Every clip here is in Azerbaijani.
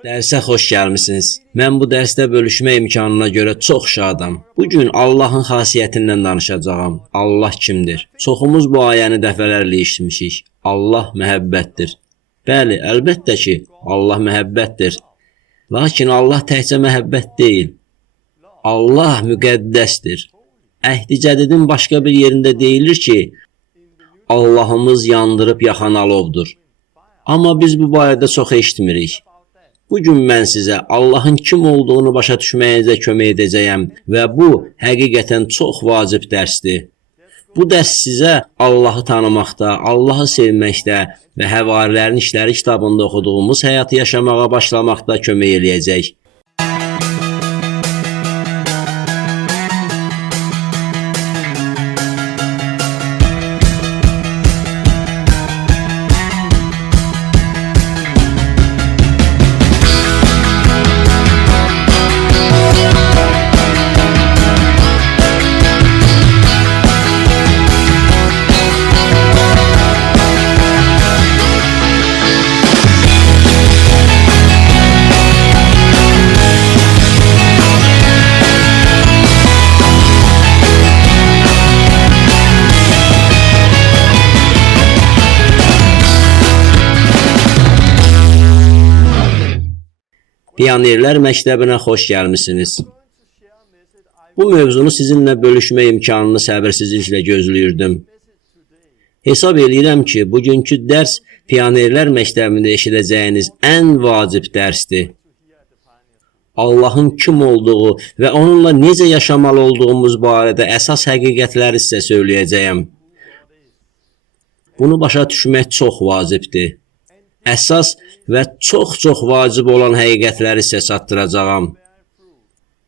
Dərsə xoş gəlmisiniz. Mən bu dərsdə bölüşmə imkanına görə çox şadam. Bu gün Allahın xasiyyətindən danışacağam. Allah kimdir? Çoxumuz bu ayəni dəfələrlə eşitmişik. Allah məhəbbətdir. Bəli, əlbəttə ki, Allah məhəbbətdir. Lakin Allah təkcə məhəbbət deyil. Allah müqəddəsdir. Əhd-i Cədidin başqa bir yerində deyilir ki, Allahımız yandırıb yaxan alovdur. Amma biz bu barədə çox eşitmirik. Bugün mən sizə Allahın kim olduğunu başa düşməyinizə kömək edəcəyəm və bu həqiqətən çox vacib dərsdir. Bu dərs sizə Allahı tanımaqda, Allahı sevməkdə və Həvarilərin İşləri kitabında oxuduğumuz həyatı yaşamağa başlamaqda kömək eləyəcək. Pionerlər məktəbinə xoş gəlmisiniz. Bu mövzunu sizinlə bölüşmə imkanını səbirsizliklə gözləyirdim. Hesab eləyirəm ki, bugünkü dərs Pionerlər məktəbində eşidəcəyiniz ən vacib dərsdir. Allahın kim olduğu və onunla necə yaşamalı olduğumuz barədə əsas həqiqətləri sizə söyləyəcəyəm. Bunu başa düşmək çox vacibdir. Əsas və çox vacib olan həqiqətləri sizə çatdıracağam.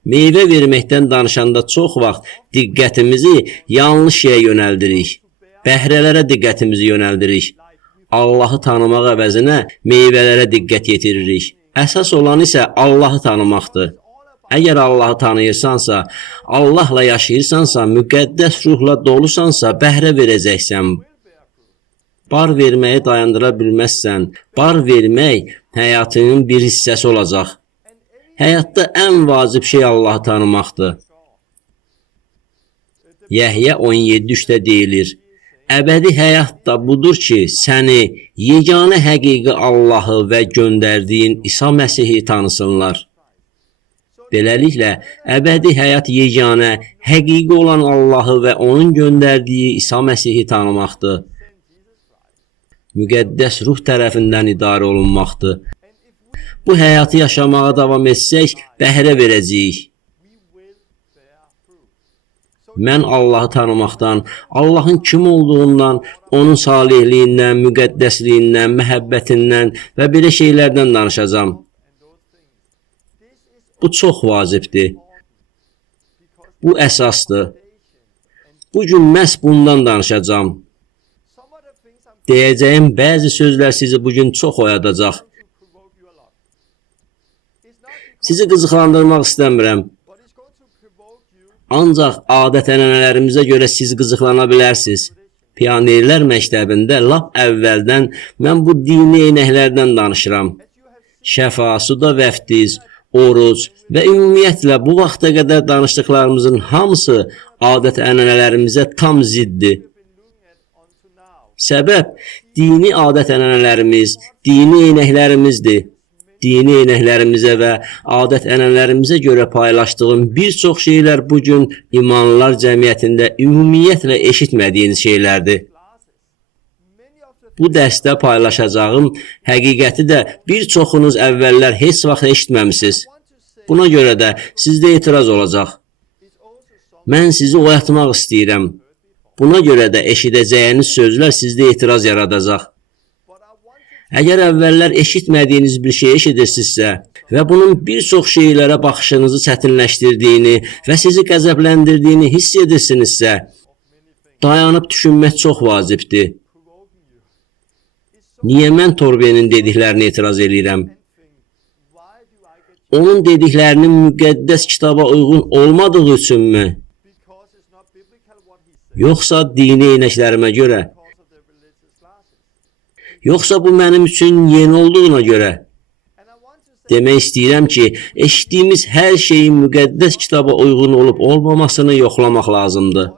Meyvə verməkdən danışanda çox vaxt diqqətimizi yanlış yerə yönəldirik. Bəhrələrə diqqətimizi yönəldirik. Allahı tanımaq əvəzinə meyvələrə diqqət yetiririk. Əsas olan isə Allahı tanımaqdır. Əgər Allahı tanıyırsansa, Allahla yaşayırsansa, müqəddəs ruhla dolusansa, bəhrə verəcəksən. Bar verməyi dayandıra bilməzsən, bar vermək həyatının bir hissəsi olacaq. Həyatda ən vacib şey Allahı tanımaqdır. Yəhyə 17:3-də deyilir, əbədi həyat da budur ki, səni yeganə həqiqi Allahı və göndərdiyin İsa Məsihi tanısınlar. Beləliklə, əbədi həyat yeganə, həqiqi olan Allahı və onun göndərdiyi İsa Məsihi tanımaqdır. Müqəddəs ruh tərəfindən idarə olunmaqdır. Bu həyatı yaşamağa davam etsək, bəhrə verəcəyik. Mən Allahı tanımaqdan, Allahın kim olduğundan, onun salihliyindən, müqəddəsliyindən, məhəbbətindən və belə şeylərdən danışacağam. Bu çox vacibdir. Bu əsasdır. Bugün məhz bundan danışacağam. Deyəcəyim bəzi sözlər sizi bugün çox oyadacaq. Sizi qızıqlandırmaq istəmirəm. Ancaq adət-ənənələrimizə görə siz qızıqlana bilərsiniz. Pionerlər məktəbində lap əvvəldən mən bu dini eynəklərdən danışıram. Şəfa, suda vəftiz, oruc və ümumiyyətlə bu vaxta qədər danışdıqlarımızın hamısı adət-ənənələrimizə tam ziddir. Səbəb dini adət-ənənələrimiz, dini eynəklərimizdir. Dini eynəklərimizə və adət-ənənələrimizə görə paylaşdığım bir çox şeylər bugün imanlılar cəmiyyətində ümumiyyətlə eşitmədiyiniz şeylərdir. Bu dərsdə paylaşacağım həqiqəti də bir çoxunuz əvvəllər heç vaxt eşitməmisiniz. Buna görə də sizdə etiraz olacaq. Mən sizi oyatmaq istəyirəm. Buna görə də eşidəcəyiniz sözlər sizdə etiraz yaradacaq. Əgər əvvəllər eşitmədiyiniz bir şey eşidirsinizsə və bunun bir çox şeylərə baxışınızı çətinləşdirdiyini və sizi qəzəbləndirdiyini hiss edirsinizsə, dayanıb düşünmək çox vacibdir. Niyə mən Torbenin dediklərini etiraz edirəm? Onun dediklərinin müqəddəs kitaba uyğun olmadığı üçünmü? Yoxsa dini eynəklərimə görə? Yoxsa bu mənim üçün yeni olduğuna görə? Demək istəyirəm ki, eşitdiyimiz hər şeyin müqəddəs kitaba uyğun olub olmamasını yoxlamaq lazımdır.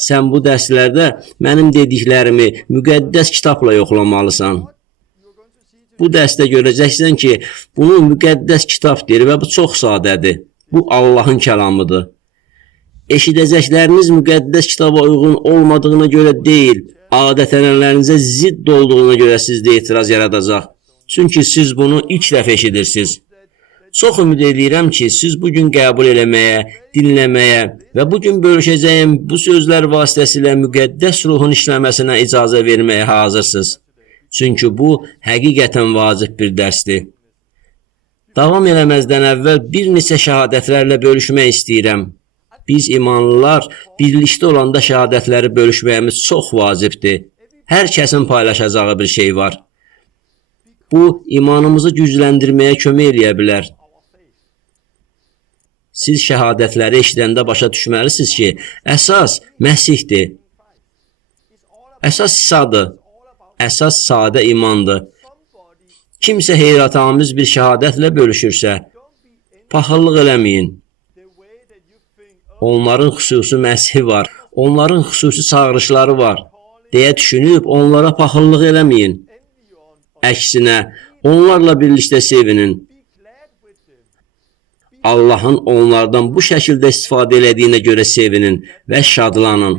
Sən bu dərslərdə mənim dediklərimi müqəddəs kitabla yoxlamalısan. Bu dərsdə görəcəksən ki, bunu müqəddəs kitab deyir və bu çox sadədir. Bu Allahın kəlamıdır. Eşidəcəkləriniz müqəddəs kitaba uyğun olmadığına görə deyil, adət-ənənələrinizə zidd olduğuna görə sizdə etiraz yaradacaq. Çünki siz bunu ilk dəfə eşidirsiniz. Çox ümid edirəm ki, siz bugün qəbul eləməyə, dinləməyə və bugün bölüşəcəyim bu sözlər vasitəsilə müqəddəs ruhun işləməsinə icazə verməyə hazırsınız. Çünki bu həqiqətən vacib bir dərsdir. Davam eləməzdən əvvəl bir neçə şəhadətlərlə bölüşmək istəyirəm. Biz imanlılar birlikdə olanda şəhadətləri bölüşməyimiz çox vacibdir. Hər kəsin paylaşacağı bir şey var. Bu, imanımızı gücləndirməyə kömək eləyə bilər. Siz şəhadətləri eşidəndə başa düşməlisiniz ki, əsas Məsihdir. Əsas İsa'dır. Əsas sadə imandır. Kimsə heyrətamiz bir şəhadətlə bölüşürsə, paxıllıq eləməyin. Onların xüsusi Məsihi var, onların xüsusi çağırışları var, deyə düşünüb onlara paxıllıq eləməyin. Əksinə, onlarla birlikdə sevinin. Allahın onlardan bu şəkildə istifadə elədiyinə görə sevinin və şadlanın.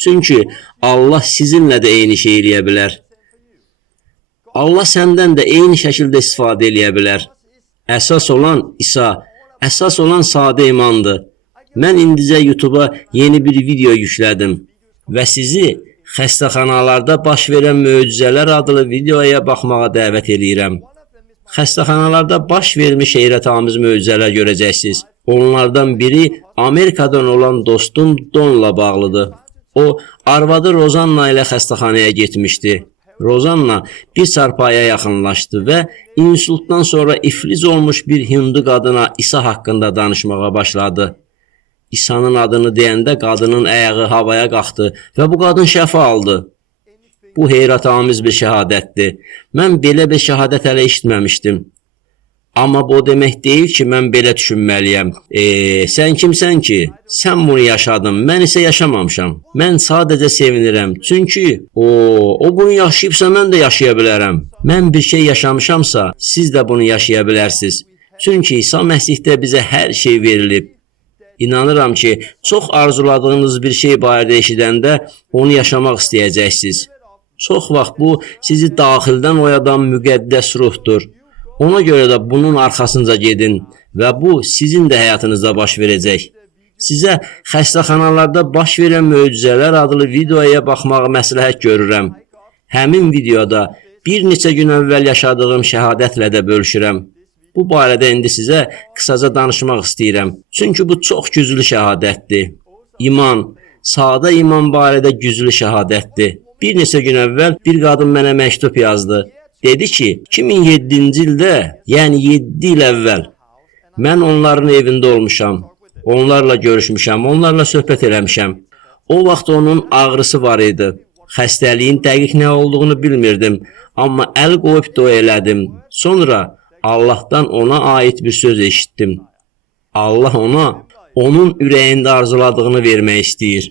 Çünki Allah sizinlə də eyni şey eləyə bilər. Allah səndən də eyni şəkildə istifadə eləyə bilər. Əsas olan İsa, əsas olan sadə imandır. Mən indicə YouTube-a yeni bir video yüklədim və sizi xəstəxanalarda baş verən möcüzələr adlı videoya baxmağa dəvət edirəm. Xəstəxanalarda baş vermiş heyrətamiz möcüzələr görəcəksiniz. Onlardan biri Amerikadan olan dostum Donla bağlıdır. O, arvadı Rozanna ilə xəstəxanaya getmişdi. Rozanna bir çarpaya yaxınlaşdı və insultdan sonra iflic olmuş bir hindu qadına İsa haqqında danışmağa başladı. İsa'nın adını deyəndə qadının ayağı havaya qalxdı və bu qadın şəfa aldı. Bu heyrətamiz bir şəhadətdir. Mən belə bir şəhadət hələ eşitməmişdim. Amma bu o demək deyil ki, mən belə düşünməliyəm. Sən kimsən ki? Sən bunu yaşadın, mən isə yaşamamışam. Mən sadəcə sevinirəm. Çünki o bunu yaşayıbsa mən də yaşaya bilərəm. Mən bir şey yaşamışamsa, siz də bunu yaşaya bilərsiniz. Çünki İsa Məsihdə bizə hər şey verilib. İnanıram ki, çox arzuladığınız bir şey barədə eşidəndə onu yaşamaq istəyəcəksiniz. Çox vaxt bu, sizi daxildən oyadan müqəddəs ruhdur. Ona görə də bunun arxasınca gedin və bu, sizin də həyatınızda baş verəcək. Sizə xəstəxanalarda baş verən möcüzələr adlı videoya baxmağı məsləhət görürəm. Həmin videoda bir neçə gün əvvəl yaşadığım şəhadətlə də bölüşürəm. Bu barədə indi sizə qısaca danışmaq istəyirəm. Çünki bu çox güclü şəhadətdir. İman, sadə iman barədə güclü şəhadətdir. Bir neçə gün əvvəl bir qadın mənə məktub yazdı. Dedi ki, 2007-ci ildə, yəni 7 il əvvəl, mən onların evində olmuşam. Onlarla görüşmüşəm, onlarla söhbət eləmişəm. O vaxt onun ağrısı var idi. Xəstəliyin dəqiq nə olduğunu bilmirdim. Amma əl qoyub dua elədim. Sonra Allahdan ona aid bir söz eşitdim. Allah ona, onun ürəyində arzuladığını vermək istəyir.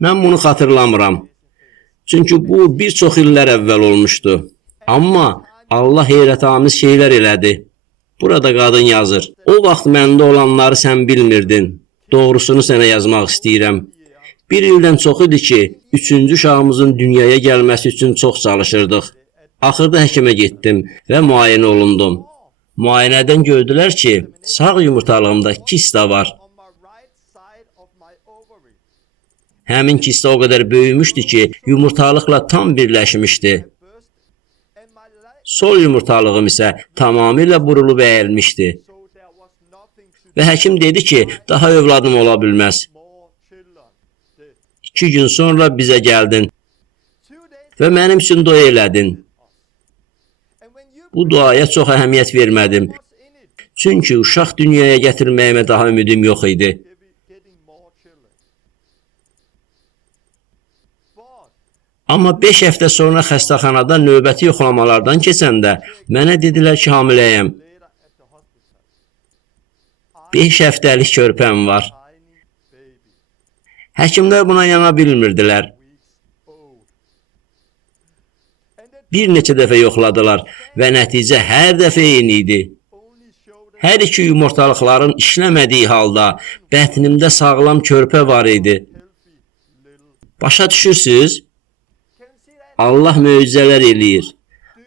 Mən bunu xatırlamıram. Çünki bu bir çox illər əvvəl olmuşdu. Amma Allah heyrətamiz şeylər elədi. Burada qadın yazır. O vaxt məndə olanları sən bilmirdin. Doğrusunu sənə yazmaq istəyirəm. Bir ildən çox idi ki, 3-cü uşağımızın dünyaya gəlməsi üçün çox çalışırdıq. Axırda həkimə getdim və müayinə olundum. Müayinədən gördülər ki, sağ yumurtalığımda kista var. Həmin kista o qədər böyümüşdü ki, yumurtalıqla tam birləşmişdi. Sol yumurtalığım isə tamamilə burulub əyilmişdi. Və həkim dedi ki, daha övladım ola bilməz. 2 gün sonra bizə gəldin və mənim üçün dua elədin. Bu duaya çox əhəmiyyət vermədim. Çünki uşaq dünyaya gətirməyimə daha ümidim yox idi. Amma 5 həftə sonra xəstəxanada növbəti yoxlamalardan keçəndə mənə dedilər ki, hamiləyəm. 5 həftəlik körpəm var. Həkimlər buna yana bilmirdilər. Bir neçə dəfə yoxladılar və nəticə hər dəfə eyni idi. Hər iki yumurtalıqların işləmədiyi halda bətnimdə sağlam körpə var idi. Başa düşürsünüz? Allah möcüzələr eləyir.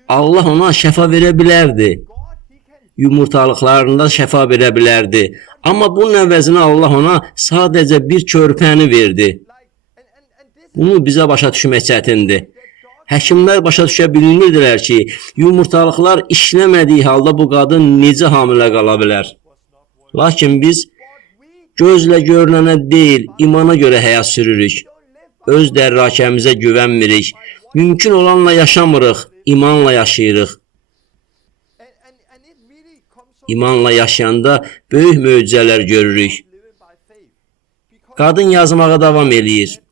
Allah ona şəfa verə bilərdi. Yumurtalıqlarında şəfa verə bilərdi. Amma bunun əvəzinə Allah ona sadəcə bir körpəni verdi. Bunu bizə başa düşmək çətindir. Həkimlər başa düşə bilmirdilər ki, yumurtalıqlar işləmədiyi halda bu qadın necə hamilə qala bilər. Lakin biz gözlə görünənə deyil, imana görə həyat sürürük. Öz dərrakəmizə güvənmirik. Mümkün olanla yaşamırıq, imanla yaşayırıq. İmanla yaşayanda böyük möcüzələr görürük. Qadın yazmağa davam eləyir.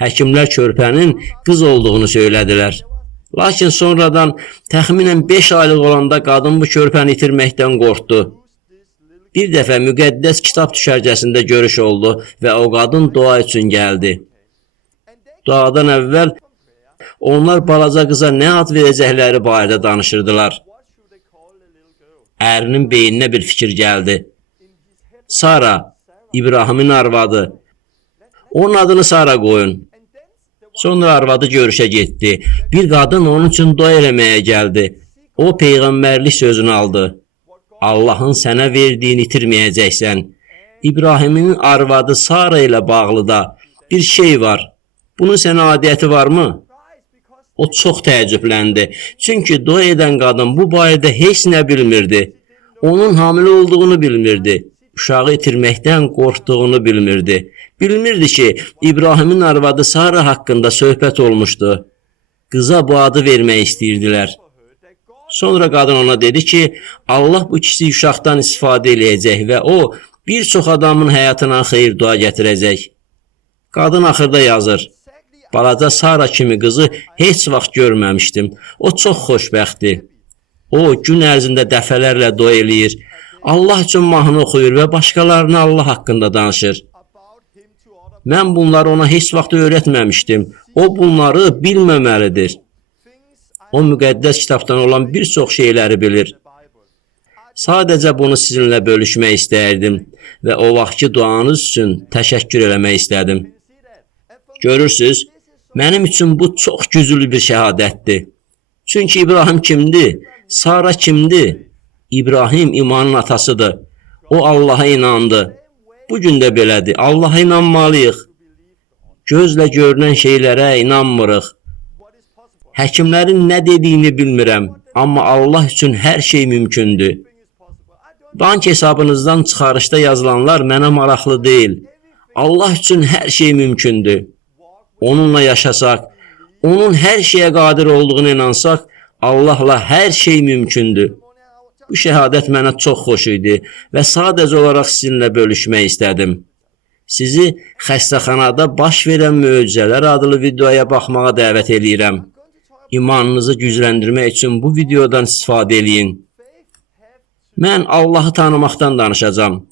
Həkimlər körpənin qız olduğunu söylədilər. Lakin sonradan təxminən 5 aylıq olanda qadın bu körpəni itirməkdən qorxdu. Bir dəfə müqəddəs kitab düşərgəsində görüş oldu və o qadın dua üçün gəldi. Duadan əvvəl onlar balaca qıza nə ad verəcəkləri barədə danışırdılar. Ərinin beyninə bir fikir gəldi. Sara, İbrahimin arvadı. Onun adını Sara qoyun. Sonra arvadı görüşə getdi. Bir qadın onun üçün dua eləməyə gəldi. O peyğəmbərlik sözünü aldı. Allahın sənə verdiyini itirməyəcəksən. İbrahimin arvadı Sara ilə bağlı da bir şey var. Bunun sənə adiyyəti varmı? O çox təəccübləndi. Çünki dua edən qadın bu barədə heç nə bilmirdi. Onun hamilə olduğunu bilmirdi. Uşağı itirməkdən qorxduğunu bilmirdi. Bilmirdi ki, İbrahimin arvadı Sara haqqında söhbət olmuşdu. Qıza bu adı vermək istəyirdilər. Sonra qadın ona dedi ki, Allah bu kiçik uşaqdan istifadə eləyəcək və o, bir çox adamın həyatına xeyir dua gətirəcək. Qadın axırda yazır. Balaca Sara kimi qızı heç vaxt görməmişdim. O çox xoşbəxtdir. O, gün ərzində dəfələrlə dua eləyir. Allah üçün mahnı oxuyur və başqalarına Allah haqqında danışır. Mən bunları ona heç vaxt öyrətməmişdim. O bunları bilməməlidir. O müqəddəs kitabdan olan bir çox şeyləri bilir. Sadəcə bunu sizinlə bölüşmək istəyirdim və o vaxtki duanız üçün təşəkkür eləmək istədim. Görürsünüz, mənim üçün bu çox güclü bir şəhadətdir. Çünki İbrahim kimdir? Sara kimdir? İbrahim imanın atasıdır. O Allaha inandı. Bugün də belədir. Allaha inanmalıyıq. Gözlə görünən şeylərə inanmırıq. Həkimlərin nə dediyini bilmirəm, amma Allah üçün hər şey mümkündür. Bank hesabınızdan çıxarışda yazılanlar mənə maraqlı deyil. Allah üçün hər şey mümkündür. Onunla yaşasaq, onun hər şeyə qadir olduğunu inansaq, Allahla hər şey mümkündür. Bu şəhadət mənə çox xoş idi və sadəcə olaraq sizinlə bölüşmək istədim. Sizi xəstəxanada baş verən möcüzələr adlı videoya baxmağa dəvət edirəm. İmanınızı gücləndirmək üçün bu videodan istifadə eləyin. Mən Allahı tanımaqdan danışacağam.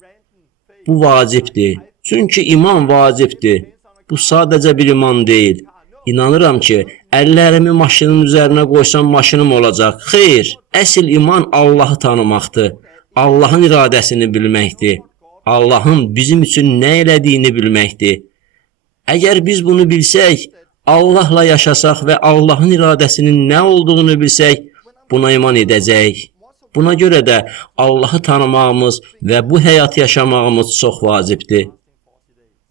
Bu vacibdir. Çünki iman vacibdir. Bu sadəcə bir iman deyil. İnanıram ki, əllərimi maşının üzərinə qoysam maşınım olacaq. Xeyr, əsl iman Allahı tanımaqdır. Allahın iradəsini bilməkdir. Allahın bizim üçün nə elədiyini bilməkdir. Əgər biz bunu bilsək, Allahla yaşasaq və Allahın iradəsinin nə olduğunu bilsək, buna iman edəcəyik. Buna görə də Allahı tanımağımız və bu həyat yaşamağımız çox vacibdir.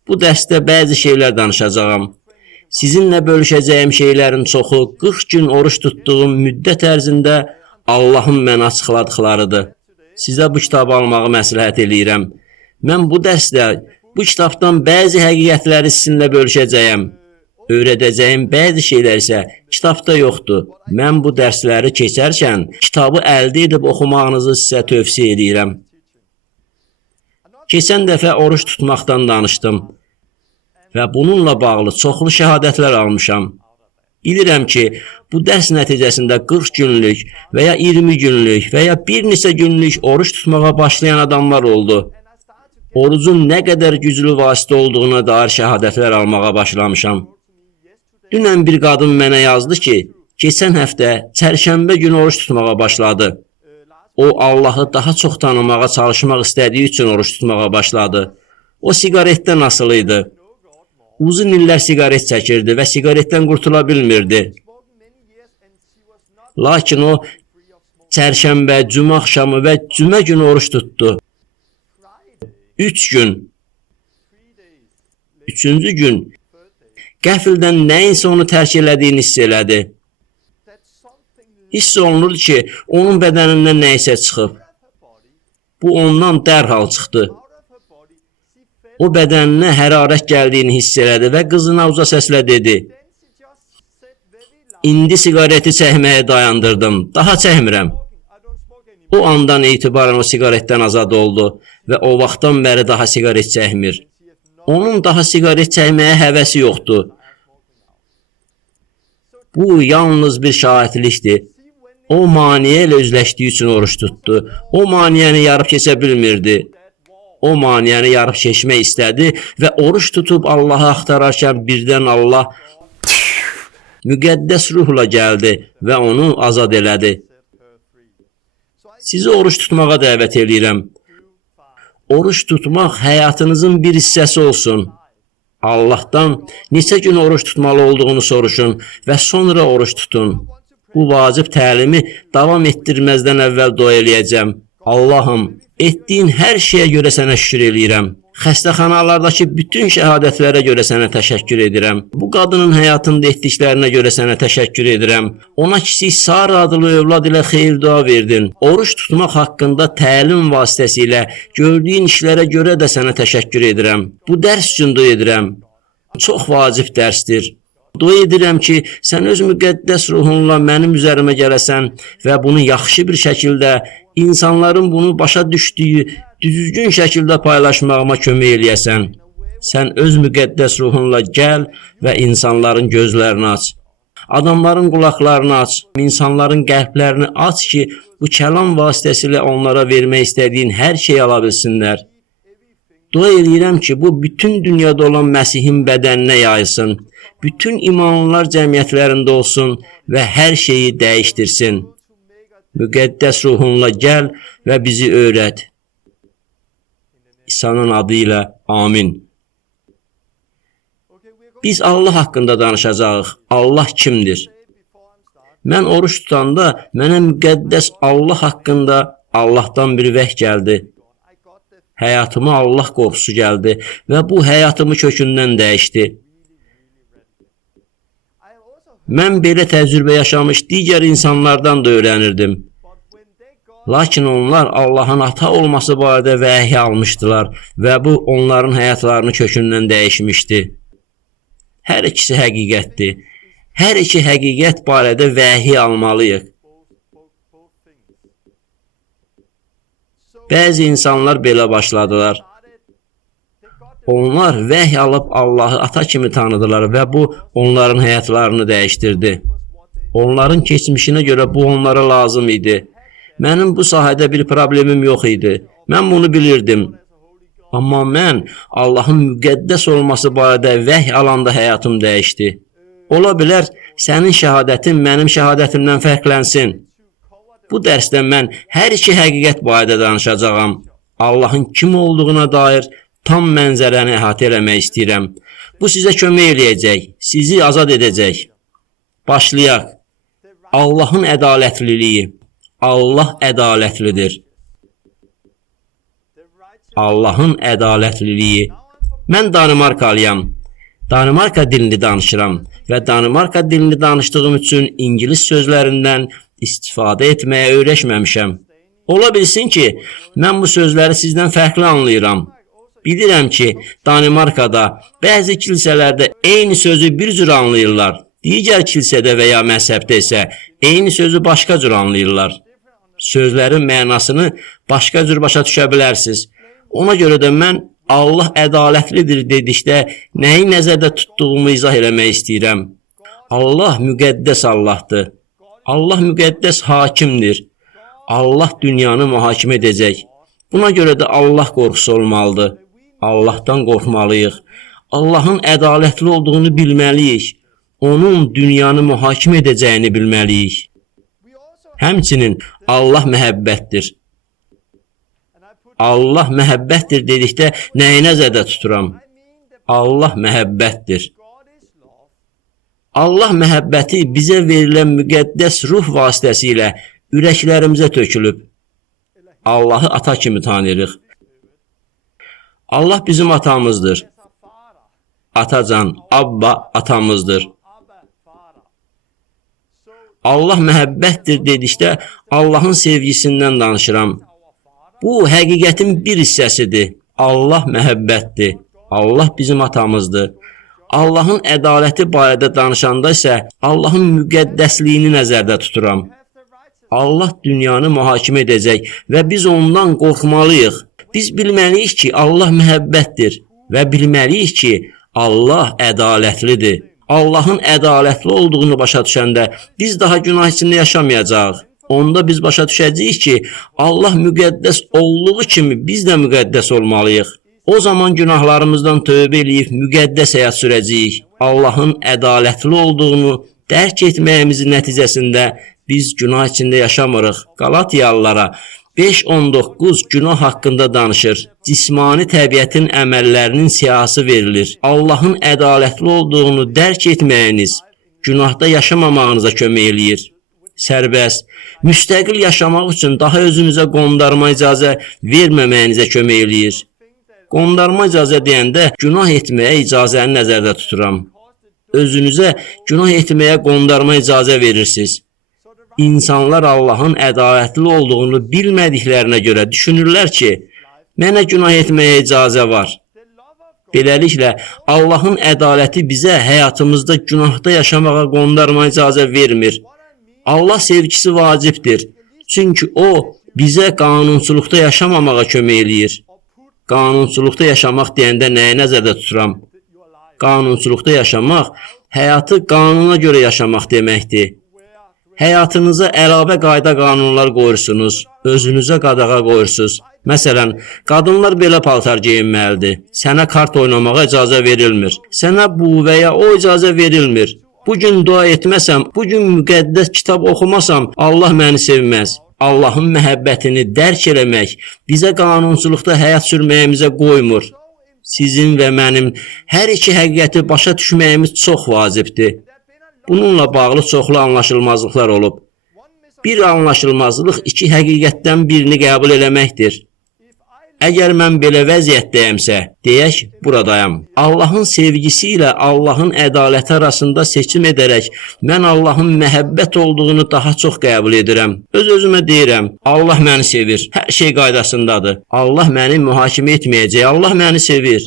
Bu dərsdə bəzi şeylər danışacağam. Sizinlə bölüşəcəyim şeylərin çoxu 40 gün oruç tutduğum müddət ərzində Allahın mənə açıqladıqlarıdır. Sizə bu kitabı almağı məsləhət eləyirəm. Mən bu dərsdə bu kitabdan bəzi həqiqətləri sizinlə bölüşəcəyəm. Öyrədəcəyim bəzi şeylər isə kitabda yoxdur. Mən bu dərsləri keçərkən kitabı əldə edib oxumağınızı sizə tövsiyə edirəm. Keçən dəfə oruç tutmaqdan danışdım və bununla bağlı çoxlu şəhadətlər almışam. Bilirəm ki, bu dərs nəticəsində 40 günlük və ya 20 günlük və ya bir neçə günlük oruç tutmağa başlayan adamlar oldu. Orucun nə qədər güclü vasitə olduğuna dair şəhadətlər almağa başlamışam. Dünən bir qadın mənə yazdı ki, keçən həftə çərşənbə günü oruç tutmağa başladı. O, Allahı daha çox tanımağa çalışmaq istədiyi üçün oruç tutmağa başladı. O, siqaretdən asılı idi. Uzun illər siqaret çəkirdi və siqaretdən qurtula bilmirdi. Lakin o, çərşənbə, cümə axşamı və cümə günü oruç tutdu. 3 gün. 3-cü gün qəfildən nəyinsə onu tərk elədiyini hiss elədi. Hiss olunurdu ki, onun bədənindən nəysə çıxıb. Bu ondan dərhal çıxdı. O bədəninə hərarət gəldiyini hiss elədi və qızına uca səslə dedi: "İndi siqareti çəkməyə dayandırdım, daha çəkmirəm." O andan etibarən o siqaretdən azad oldu və o vaxtdan bəri daha siqaret çəkmir. Onun daha siqaret çəkməyə həvəsi yoxdur. Bu yalnız bir şahidlikdir. O maneə ilə üzləşdiyi üçün oruç tutdu. O maneəni yarıb keçə bilmirdi. O maneəni yarıb keçmək istədi və oruç tutub Allahı axtararkən birdən Allah müqəddəs ruhla gəldi və onu azad elədi. Sizi oruç tutmağa dəvət edirəm. Oruç tutmaq həyatınızın bir hissəsi olsun. Allahdan neçə gün oruç tutmalı olduğunu soruşun və sonra oruç tutun. Bu vacib təlimi davam etdirməzdən əvvəl dua eləyəcəm. Allahım, etdiyin hər şeyə görə sənə şükür eləyirəm. Xəstəxanalardakı bütün şəhadətlərə görə sənə təşəkkür edirəm. Bu qadının həyatında etdiklərinə görə sənə təşəkkür edirəm. Ona kiçik Sara adlı övlad ilə xeyir dua verdin. Oruç tutmaq haqqında təlim vasitəsilə gördüyün işlərə görə də sənə təşəkkür edirəm. Bu dərs üçün dua edirəm. Çox vacib dərsdir. Dua edirəm ki, sən öz müqəddəs ruhunla mənim üzərimə gələsən və bunu yaxşı bir şəkildə, insanların bunu başa düşdüyü, düzgün şəkildə paylaşmağıma kömək eləyəsən. Sən öz müqəddəs ruhunla gəl və insanların gözlərini aç. Adamların qulaqlarını aç, insanların qəlblərini aç ki, bu kəlam vasitəsilə onlara vermək istədiyin hər şeyi ala bilsinlər. Dua eləyirəm ki, bu bütün dünyada olan Məsihin bədəninə yayılsın. Bütün imanlılar cəmiyyətlərində olsun və hər şeyi dəyişdirsin. Müqəddəs ruhunla gəl və bizi öyrət. İsa'nın adı ilə amin. Biz Allah haqqında danışacağıq. Allah kimdir? Mən oruç tutanda mənə müqəddəs Allah haqqında Allahdan bir vəhy gəldi. Həyatıma Allah qorxusu gəldi və bu həyatımı kökündən dəyişdi. Mən belə təcrübə yaşamış digər insanlardan da öyrənirdim. Lakin onlar Allahın ata olması barədə vəhy almışdılar və bu onların həyatlarını kökündən dəyişmişdi. Hər ikisi həqiqətdir. Hər iki həqiqət barədə vəhy almalıyıq. Bəzi insanlar belə başladılar. Onlar vəhy alıb Allahı ata kimi tanıdılar və bu onların həyatlarını dəyişdirdi. Onların keçmişinə görə bu onlara lazım idi. Mənim bu sahədə bir problemim yox idi. Mən bunu bilirdim. Amma mən Allahın müqəddəs olması barədə vəhy alanda həyatım dəyişdi. Ola bilər, sənin şəhadətin mənim şəhadətimdən fərqlənsin. Bu dərsdə mən hər iki həqiqət barədə danışacağam. Allahın kim olduğuna dair tam mənzərəni əhatə eləmək istəyirəm. Bu sizə kömək eləyəcək, sizi azad edəcək. Başlayaq. Allahın ədalətliliyi. Allah ədalətlidir. Allahın ədalətliliyi. Mən Danimarkalıyam. Danimarka dilini danışıram və Danimarka dilini danışdığım üçün ingilis sözlərindən istifadə etməyə öyrəşməmişəm. Ola bilsin ki, mən bu sözləri sizdən fərqli anlayıram. Bilirəm ki, Danimarkada bəzi kilsələrdə eyni sözü bir cür anlayırlar. Digər kilsədə və ya məzhəbdə isə eyni sözü başqa cür anlayırlar. Sözlərin mənasını başqa cür başa düşə bilərsiniz. Ona görə də mən Allah ədalətlidir dedikdə nəyi nəzərdə tutduğumu izah eləmək istəyirəm. Allah müqəddəs Allahdır. Allah müqəddəs hakimdir. Allah dünyanı mühakimə edəcək. Buna görə də Allah qorxusu olmalıdır. Allahdan qorxmalıyıq. Allahın ədalətli olduğunu bilməliyik. Onun dünyanı mühakimə edəcəyini bilməliyik. Həmçinin Allah məhəbbətdir. Allah məhəbbətdir dedikdə nəyi nəzərdə tuturam? Allah məhəbbətdir. Allah məhəbbəti bizə verilən müqəddəs ruh vasitəsilə ürəklərimizə tökülüb. Allahı ata kimi tanıyırıq. Allah bizim atamızdır. Atacan, Abba atamızdır. Allah məhəbbətdir dedikdə Allahın sevgisindən danışıram. Bu həqiqətin bir hissəsidir. Allah məhəbbətdir. Allah bizim atamızdır. Allahın ədaləti barədə danışanda isə Allahın müqəddəsliyini nəzərdə tuturam. Allah dünyanı mühakimə edəcək və biz ondan qorxmalıyıq. Biz bilməliyik ki, Allah məhəbbətdir və bilməliyik ki, Allah ədalətlidir. Allahın ədalətli olduğunu başa düşəndə biz daha günah içində yaşamayacağıq. Onda biz başa düşəcəyik ki, Allah müqəddəs olduğu kimi biz də müqəddəs olmalıyıq. O zaman günahlarımızdan tövbə eləyib müqəddəs həyat sürəcəyik. Allahın ədalətli olduğunu dərk etməyimizin nəticəsində biz günah içində yaşamırıq. Qalatiyalılara 5:19 günah haqqında danışır. Cismani təbiətin əməllərinin siyahısı verilir. Allahın ədalətli olduğunu dərk etməyiniz günahda yaşamamağınıza kömək eləyir. Sərbəst, müstəqil yaşamaq üçün daha özünüzə qondarma icazə verməməyinizə kömək eləyir. Qondarma icazə deyəndə günah etməyə icazəni nəzərdə tuturam. Özünüzə günah etməyə qondarma icazə verirsiniz. İnsanlar Allahın ədalətli olduğunu bilmədiklərinə görə düşünürlər ki, mənə günah etməyə icazə var. Beləliklə, Allahın ədaləti bizə həyatımızda günahda yaşamağa qondarma icazə vermir. Allah sevgisi vacibdir. Çünki O, bizə qanunçuluqda yaşamamağa kömək eləyir. Qanunçuluqda yaşamaq deyəndə nəyi nəzərdə tuturam? Qanunçuluqda yaşamaq, həyatı qanuna görə yaşamaq deməkdir. Həyatınıza əlavə qayda qanunlar qoyursunuz, özünüzə qadağa qoyursunuz. Məsələn, qadınlar belə paltar geyinməlidir. Sənə kart oynamağa icazə verilmir. Sənə bu və ya o icazə verilmir. Bugün dua etməsəm, bugün müqəddəs kitab oxumasam, Allah məni sevməz. Allahın məhəbbətini dərk eləmək bizə qanunçuluqda həyat sürməyimizə qoymur. Sizin və mənim hər iki həqiqəti başa düşməyimiz çox vacibdir. Bununla bağlı çoxlu anlaşılmazlıqlar olub. Bir anlaşılmazlıq iki həqiqətdən birini qəbul eləməkdir. Əgər mən belə vəziyyətdəyəmsə, deyək, buradayam. Allahın sevgisi ilə Allahın ədaləti arasında seçim edərək, mən Allahın məhəbbət olduğunu daha çox qəbul edirəm. Öz-özümə deyirəm, Allah məni sevir, hər şey qaydasındadır. Allah məni mühakimə etməyəcək, Allah məni sevir.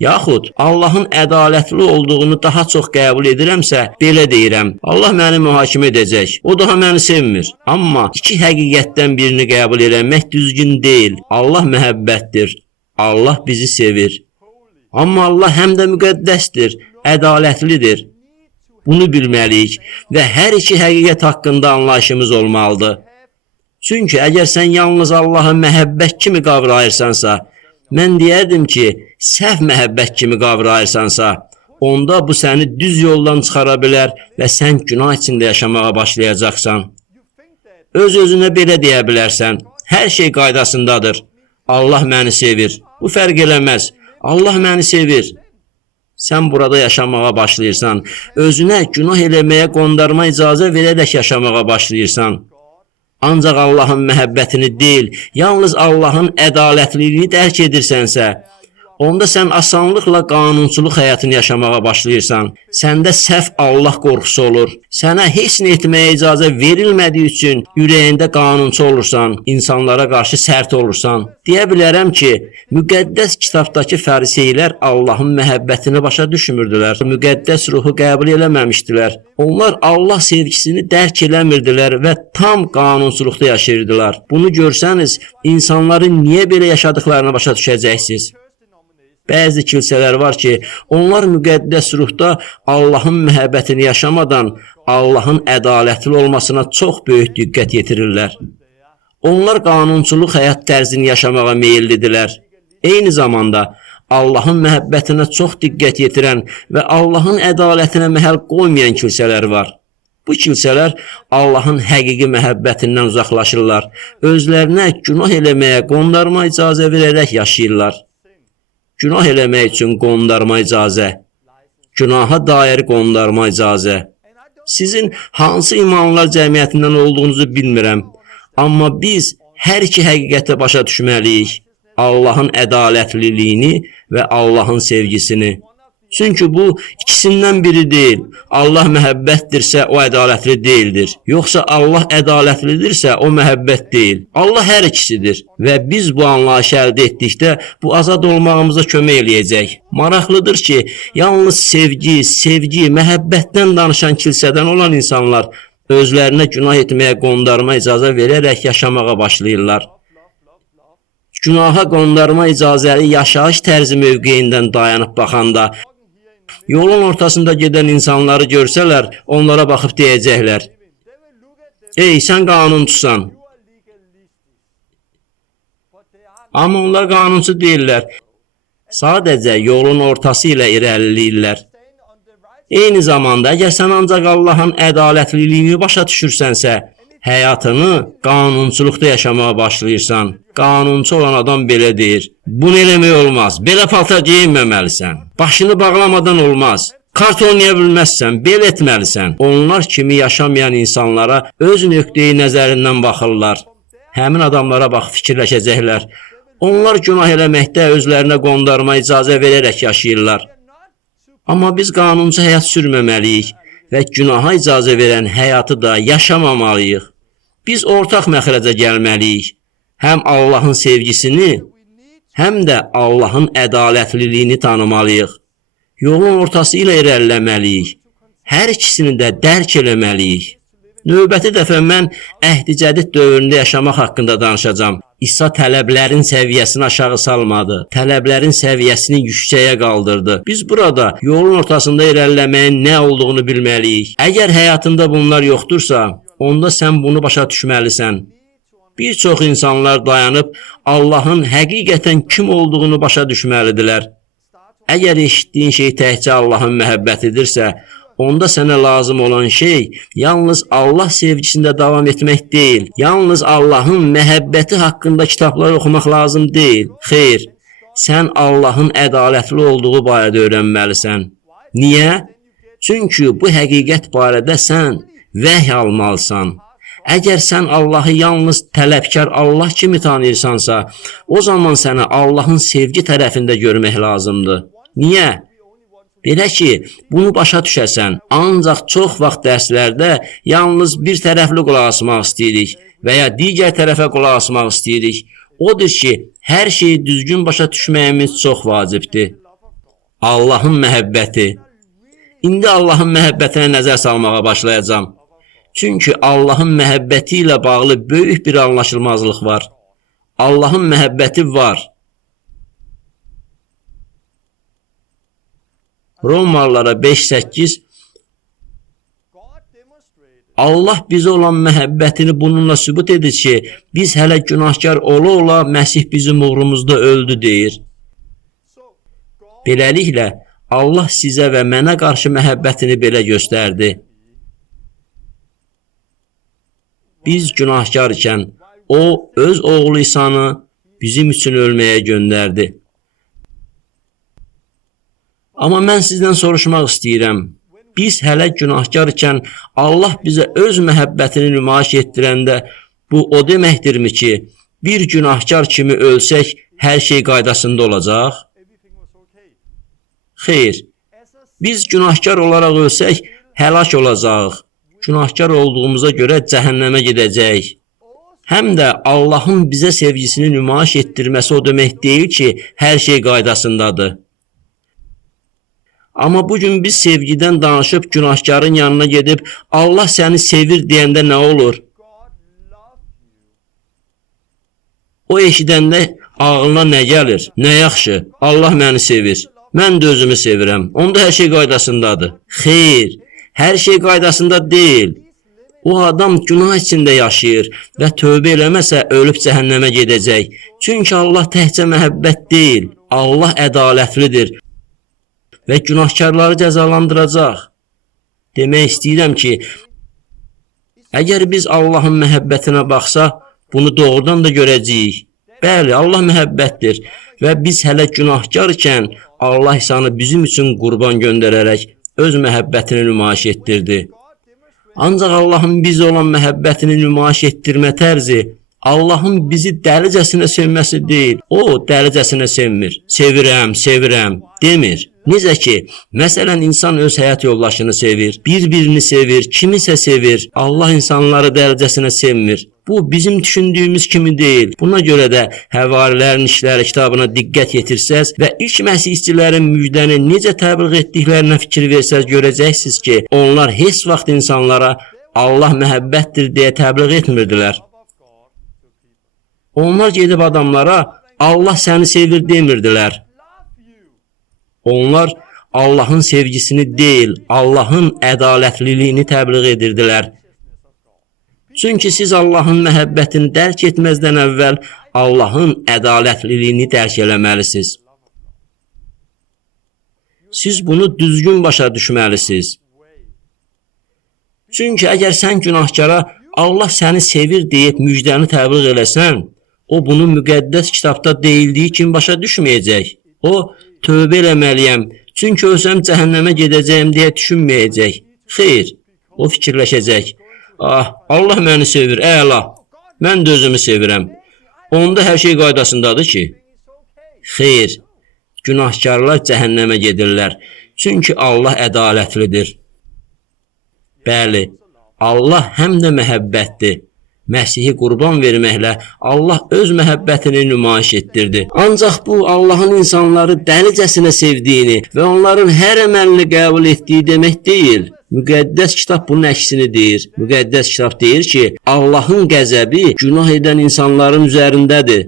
Yaxud Allahın ədalətli olduğunu daha çox qəbul edirəmsə, belə deyirəm, Allah məni mühakimə edəcək, o daha məni sevmir. Amma iki həqiqətdən birini qəbul eləmək düzgün deyil. Allah məhəbbətdir, Allah bizi sevir. Amma Allah həm də müqəddəsdir, ədalətlidir. Bunu bilməliyik və hər iki həqiqət haqqında anlayışımız olmalıdır. Çünki əgər sən yalnız Allahı məhəbbət kimi qavrayırsansa, mən deyərdim ki, səhv məhəbbət kimi qavrayırsansa, onda bu səni düz yoldan çıxara bilər və sən günah içində yaşamağa başlayacaqsan. Öz-özünə belə deyə bilərsən, hər şey qaydasındadır. Allah məni sevir. Bu fərq eləməz. Allah məni sevir. Sən burada yaşamağa başlayırsan, özünə günah eləməyə qondarma icazə verərək yaşamağa başlayırsan. Ancaq Allahın məhəbbətini deyil, yalnız Allahın ədalətliliyi dərk edirsənsə, onda sən asanlıqla qanunçuluq həyatını yaşamağa başlayırsan. Səndə səhv Allah qorxusu olur. Sənə heç nə etməyə icazə verilmədiyi üçün ürəyində qanunçu olursan, insanlara qarşı sərt olursan. Deyə bilərəm ki, müqəddəs kitabdakı fəriseylər Allahın məhəbbətini başa düşmürdülər. Müqəddəs ruhu qəbul eləməmişdilər. Onlar Allah sevgisini dərk eləmirdilər və tam qanunçuluqda yaşayırdılar. Bunu görsəniz, insanların niyə belə yaşadıqlarını başa düşəcəksiniz. Bəzi kilsələr var ki, onlar müqəddəs ruhda Allahın məhəbbətini yaşamadan Allahın ədalətli olmasına çox böyük diqqət yetirirlər. Onlar qanunçuluq həyat tərzini yaşamağa meyillidirlər. Eyni zamanda Allahın məhəbbətinə çox diqqət yetirən və Allahın ədalətinə məhəl qoymayan kilsələr var. Bu kilsələr Allahın həqiqi məhəbbətindən uzaqlaşırlar. Özlərinə günah eləməyə qondarma icazə verərək yaşayırlar. Günah eləmək üçün qondarma icazə. Günaha dair qondarma icazə. Sizin hansı imanlar cəmiyyətindən olduğunuzu bilmirəm. Amma biz hər iki həqiqətə başa düşməliyik. Allahın ədalətliliyini və Allahın sevgisini. Çünki bu ikisindən biri deyil. Allah məhəbbətdirsə o ədalətli deyildir. Yoxsa Allah ədalətlidirsə o məhəbbət deyil. Allah hər ikisidir və biz bu anlayışı əldə etdikdə bu azad olmağımıza kömək eləyəcək. Maraqlıdır ki, yalnız sevgi, məhəbbətdən danışan kilsədən olan insanlar özlərinə günah etməyə qondarma icazə verərək yaşamağa başlayırlar. Günaha qondarma icazəli yaşayış tərzi mövqeyindən dayanıb baxanda yolun ortasında gedən insanları görsələr, onlara baxıb deyəcəklər: "Ey, sən qanunçusan." Amma onlar qanunçu deyirlər. Sadəcə yolun ortası ilə irəliləyirlər. Eyni zamanda, əgər sən ancaq Allahın ədalətliliyini başa düşürsənsə, həyatını qanunçuluqda yaşamağa başlayırsan. Qanunçu olan adam belə deyir: "Bunu eləmək olmaz. Belə paltar geyinməməlisən. Başını bağlamadan olmaz. Kart oynaya bilməzsən, bel etməlisən." Onlar kimi yaşamayan insanlara öz nöqteyi nəzərindən baxırlar. Həmin adamlara baxıb fikirləşəcəklər. Onlar günah eləməkdə özlərinə qondarma icazə verərək yaşayırlar. Amma biz qanuncu həyat sürməməliyik və günaha icazə verən həyatı da yaşamamalıyıq. Biz ortaq məxrəcə gəlməliyik. Həm Allahın sevgisini, həm də Allahın ədalətliliyini tanımalıyıq. Yolun ortası ilə irəliləməliyik. Hər ikisini də dərk eləməliyik. Növbəti dəfə mən əhdi-cədid dövründə yaşamaq haqqında danışacağam. İsa tələblərin səviyyəsini aşağı salmadı. Tələblərin səviyyəsini yüksəyə qaldırdı. Biz burada yolun ortasında irəliləməyin nə olduğunu bilməliyik. Əgər həyatında bunlar yoxdursa, onda sən bunu başa düşməlisən. Bir çox insanlar dayanıb Allahın həqiqətən kim olduğunu başa düşməlidirlər. Əgər eşitdiyin şey təkcə Allahın məhəbbətidirsə, onda sənə lazım olan şey yalnız Allah sevgisində davam etmək deyil. Yalnız Allahın məhəbbəti haqqında kitablar oxumaq lazım deyil. Xeyr, sən Allahın ədalətli olduğu barədə öyrənməlisən. Niyə? Çünki bu həqiqət barədə sən vəhy almalısan. Əgər sən Allahı yalnız tələbkar Allah kimi tanıyırsansa, o zaman səni Allahın sevgi tərəfində görmək lazımdır. Niyə? Belə ki, bunu başa düşəsən, ancaq çox vaxt dərslərdə yalnız bir tərəfli qulaq asmaq istəyirik və ya digər tərəfə qulaq asmaq istəyirik. Odur ki, hər şeyi düzgün başa düşməyimiz çox vacibdir. Allahın məhəbbəti. İndi Allahın məhəbbətinə nəzər salmağa başlayacağam. Çünki Allahın məhəbbəti ilə bağlı böyük bir anlaşılmazlıq var. Allahın məhəbbəti var. Romalılara 5:8 Allah bizə olan məhəbbətini bununla sübut edir ki, biz hələ günahkar ola-ola Məsih bizim uğrumuzda öldü deyir. Beləliklə, Allah sizə və mənə qarşı məhəbbətini belə göstərdi. Biz günahkar ikən o öz oğlu İsanı bizim üçün ölməyə göndərdi. Amma mən sizdən soruşmaq istəyirəm. Biz hələ günahkar ikən Allah bizə öz məhəbbətini nümayiş etdirəndə bu o deməkdirmi ki, bir günahkar kimi ölsək hər şey qaydasında olacaq? Xeyr. Biz günahkar olaraq ölsək həlak olacağıq. Günahkar olduğumuza görə cəhənnəmə gedəcəyik. Həm də Allahın bizə sevgisini nümayiş etdirməsi o demək deyil ki, hər şey qaydasındadır. Amma bugün biz sevgidən danışıb günahkarın yanına gedib Allah səni sevir deyəndə nə olur? O eşidəndə Ağlına nə gəlir? Nə yaxşı? Allah məni sevir. Mən də özümü sevirəm. Onda hər şey qaydasındadır. Xeyr, hər şey qaydasında deyil. O adam günah içində yaşayır və tövbə eləməsə ölüb cəhənnəmə gedəcək. Çünki Allah təkcə məhəbbət deyil, Allah ədalətlidir və günahkarları cəzalandıracaq. Demək istəyirəm ki, əgər biz Allahın məhəbbətinə baxsaq, bunu doğrudan da görəcəyik. Bəli, Allah məhəbbətdir və biz hələ günahkar ikən Allah İsa'nı bizim üçün qurban göndərərək öz məhəbbətini nümayiş etdirdi. Ancaq Allahın bizə olan məhəbbətini nümayiş etdirmə tərzi Allahın bizi dəlicəsinə sevməsi deyil. O dəlicəsinə sevmir. Sevirəm, sevirəm demir. Necə ki, məsələn, insan öz həyat yoldaşını sevir, bir-birini sevir, kimisə sevir. Allah insanları dəlicəsinə sevmir. Bu, bizim düşündüyümüz kimi deyil. Buna görə də Həvarilərin İşləri kitabına diqqət yetirsəz və ilk məsihçilərin müjdəni necə təbliğ etdiklərinə fikir versəz, görəcəksiniz ki, onlar heç vaxt insanlara Allah məhəbbətdir deyə təbliğ etmirdilər. Onlar gedib adamlara Allah səni sevir demirdilər. Onlar Allahın sevgisini deyil, Allahın ədalətliliyini təbliğ edirdilər. Çünki siz Allahın məhəbbətini dərk etməzdən əvvəl Allahın ədalətliliyini dərk eləməlisiniz. Siz bunu düzgün başa düşməlisiniz. Çünki əgər sən günahkara Allah səni sevir deyib müjdəni təbliğ eləsən, o bunu müqəddəs kitabda deyildiyi kimi başa düşməyəcək. O, tövbə eləməliyəm, çünki ölsəm cəhənnəmə gedəcəyim deyə düşünməyəcək. Xeyr, o fikirləşəcək. Ah, Allah məni sevir, əla, mən də özümü sevirəm. Onda hər şey qaydasındadır ki. Xeyr, günahkarlar cəhənnəmə gedirlər, çünki Allah ədalətlidir. Bəli, Allah həm də məhəbbətdir. Məsihi qurban verməklə Allah öz məhəbbətini nümayiş etdirdi. Ancaq bu, Allahın insanları dəlicəsinə sevdiyini və onların hər əməlini qəbul etdiyi demək deyil. Müqəddəs kitab bunun əksini deyir. Müqəddəs kitab deyir ki, Allahın qəzəbi günah edən insanların üzərindədir.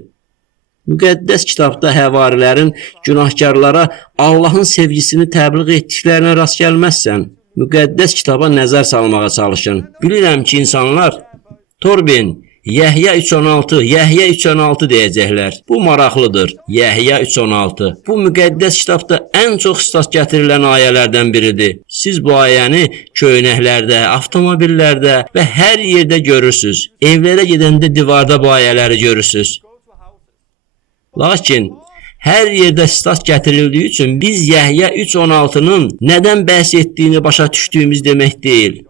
Müqəddəs kitabda həvarilərin günahkarlara Allahın sevgisini təbliğ etdiklərinə rast gəlməzsən. Müqəddəs kitaba nəzər salmağa çalışın. Bilirəm ki, insanlar Torben, Yəhya 3:16, Yəhya 3:16 deyəcəklər. Bu maraqlıdır. Yəhya 3:16. Bu müqəddəs kitabda ən çox istat gətirilən ayələrdən biridir. Siz bu ayəni köynəklərdə, avtomobillərdə və hər yerdə görürsüz. Evlərə gedəndə divarda bu ayələri görürsüz. Lakin hər yerdə istat gətirildiyi üçün biz Yəhya 3:16-nın nədən bəhs etdiyini başa düşdüyümüz demək deyil.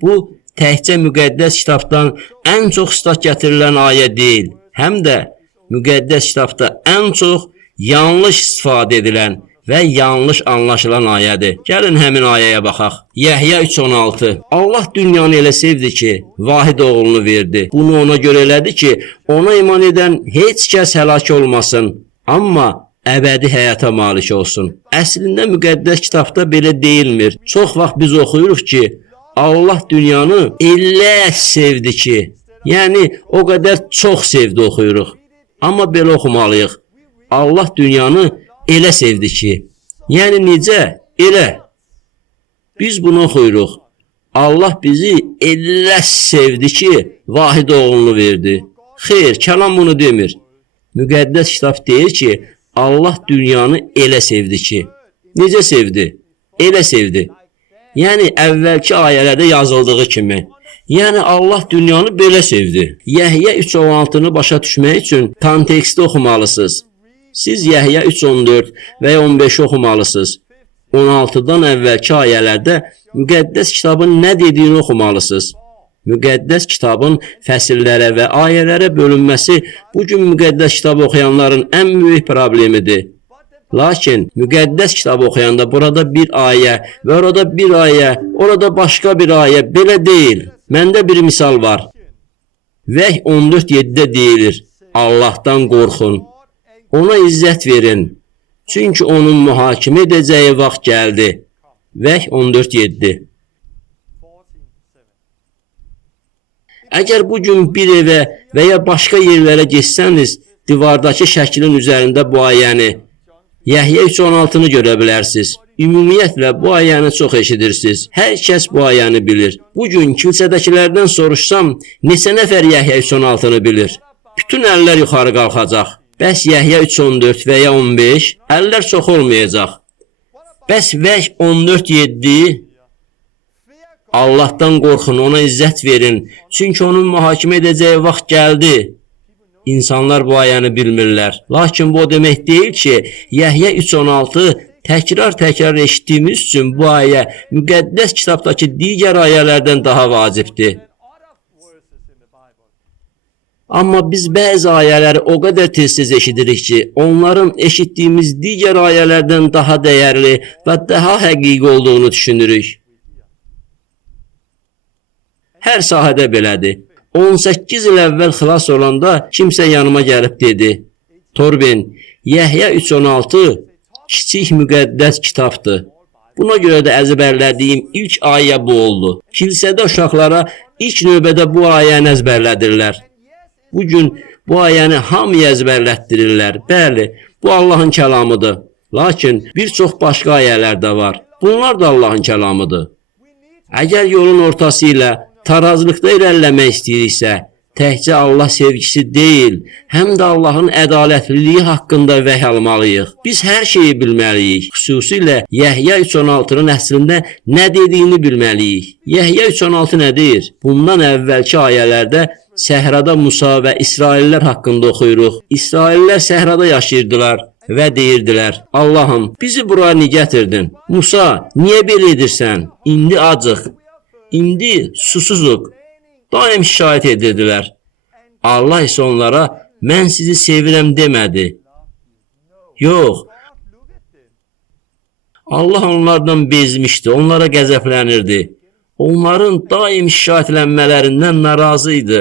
Bu təkcə müqəddəs kitabdan ən çox istat gətirilən ayə deyil, həm də müqəddəs kitabda ən çox yanlış istifadə edilən və yanlış anlaşılan ayədir. Gəlin həmin ayəyə baxaq. Yəhya 3:16. Allah dünyanı elə sevdi ki, vahid oğlunu verdi. Bunu ona görə elədi ki, ona iman edən heç kəs həlak olmasın, amma əbədi həyata malik olsun. Əslində müqəddəs kitabda belə deyilmir. Çox vaxt biz oxuyuruq ki, Allah dünyanı elə sevdi ki, yəni o qədər çox sevdi oxuyuruq. Amma belə oxumalıyıq. Allah dünyanı elə sevdi ki, yəni necə? Elə. Biz bunu oxuyuruq. Allah bizi elə sevdi ki, vahid oğlunu verdi. Xeyr, kəlam bunu demir. Müqəddəs kitab deyir ki, Allah dünyanı elə sevdi ki. Necə sevdi? Elə sevdi. Yəni əvvəlki ayələrdə yazıldığı kimi. Yəni Allah dünyanı belə sevdi. Yəhya 3:16-nı başa düşmək üçün konteksti oxumalısınız. Siz Yəhya 3:14 və ya 15-i oxumalısınız. 16-dan əvvəlki ayələrdə müqəddəs kitabın nə dediyini oxumalısınız. Müqəddəs kitabın fəsillərə və ayələrə bölünməsi bu gün müqəddəs kitabı oxuyanların ən böyük problemidir. Lakin müqəddəs kitabı oxuyanda burada bir ayə və orada bir ayə, orada başqa bir ayə, belə deyil. Məndə bir misal var. Vəhy 14:7-də deyilir, Allahdan qorxun, ona izzət verin, çünki onun mühakimə edəcəyi vaxt gəldi. Vəhy 14:7. Əgər bugün bir evə və ya başqa yerlərə geçsəniz, divardakı şəklin üzərində bu ayəni, Yəhya 3:16-nı görə bilərsiniz. Ümumiyyətlə bu ayəni çox eşidirsiniz. Hər kəs bu ayəni bilir. Bu gün kilsədəkilərdən soruşsam, neçə nəfər Yəhya 3:16-nı bilir? Bütün əllər yuxarı qalxacaq. Bəs Yəhya 3:14 və ya 15? Əllər çox olmayacaq. Bəs Vəh 14:7? Allahdan qorxun, ona izzət verin. Çünki onun mühakimə edəcəyi vaxt gəldi. İnsanlar bu ayəni bilmirlər. Lakin bu o demək deyil ki, Yəhya 3:16 təkrar eşitdiyimiz üçün bu ayə müqəddəs kitabdakı digər ayələrdən daha vacibdir. Amma biz bəzi ayələri o qədər tez-tez eşidirik ki, onların eşitdiyimiz digər ayələrdən daha dəyərli və daha həqiqi olduğunu düşünürük. Hər sahədə belədir. 18 il əvvəl xilas olanda kimsə yanıma gəlib dedi: Torben, Yəhya 3:16 kiçik müqəddəs kitabdır. Buna görə də əzbərlədiyim ilk ayə bu oldu. Kilsədə uşaqlara ilk növbədə bu ayəni əzbərlədirlər. Bugün bu ayəni hamıya əzbərlətdirirlər. Bəli, bu Allahın kəlamıdır. Lakin bir çox başqa ayələr də var. Bunlar da Allahın kəlamıdır. Əgər yolun ortası ilə tarazlıqda irəliləmək istəyiriksə, təkcə Allah sevgisi deyil, həm də Allahın ədalətliliyi haqqında vəhy almalıyıq. Biz hər şeyi bilməliyik. Xüsusilə Yəhya 3:16-nın əslində nə dediyini bilməliyik. Yəhya 3:16 nə deyir? Bundan əvvəlki ayələrdə səhrada Musa və İsraillər haqqında oxuyuruq. İsraillər səhrada yaşayırdılar və deyirdilər: Allahım, bizi bura niyə gətirdin? Musa, niyə belə edirsən? İndi acıq. İndi susuzuq. Daim şikayət edirdilər. Allah isə onlara, mən sizi sevirəm demədi. Yox. Allah onlardan bezmişdi, onlara qəzəblənirdi. Onların daim şikayətlənmələrindən narazı idi.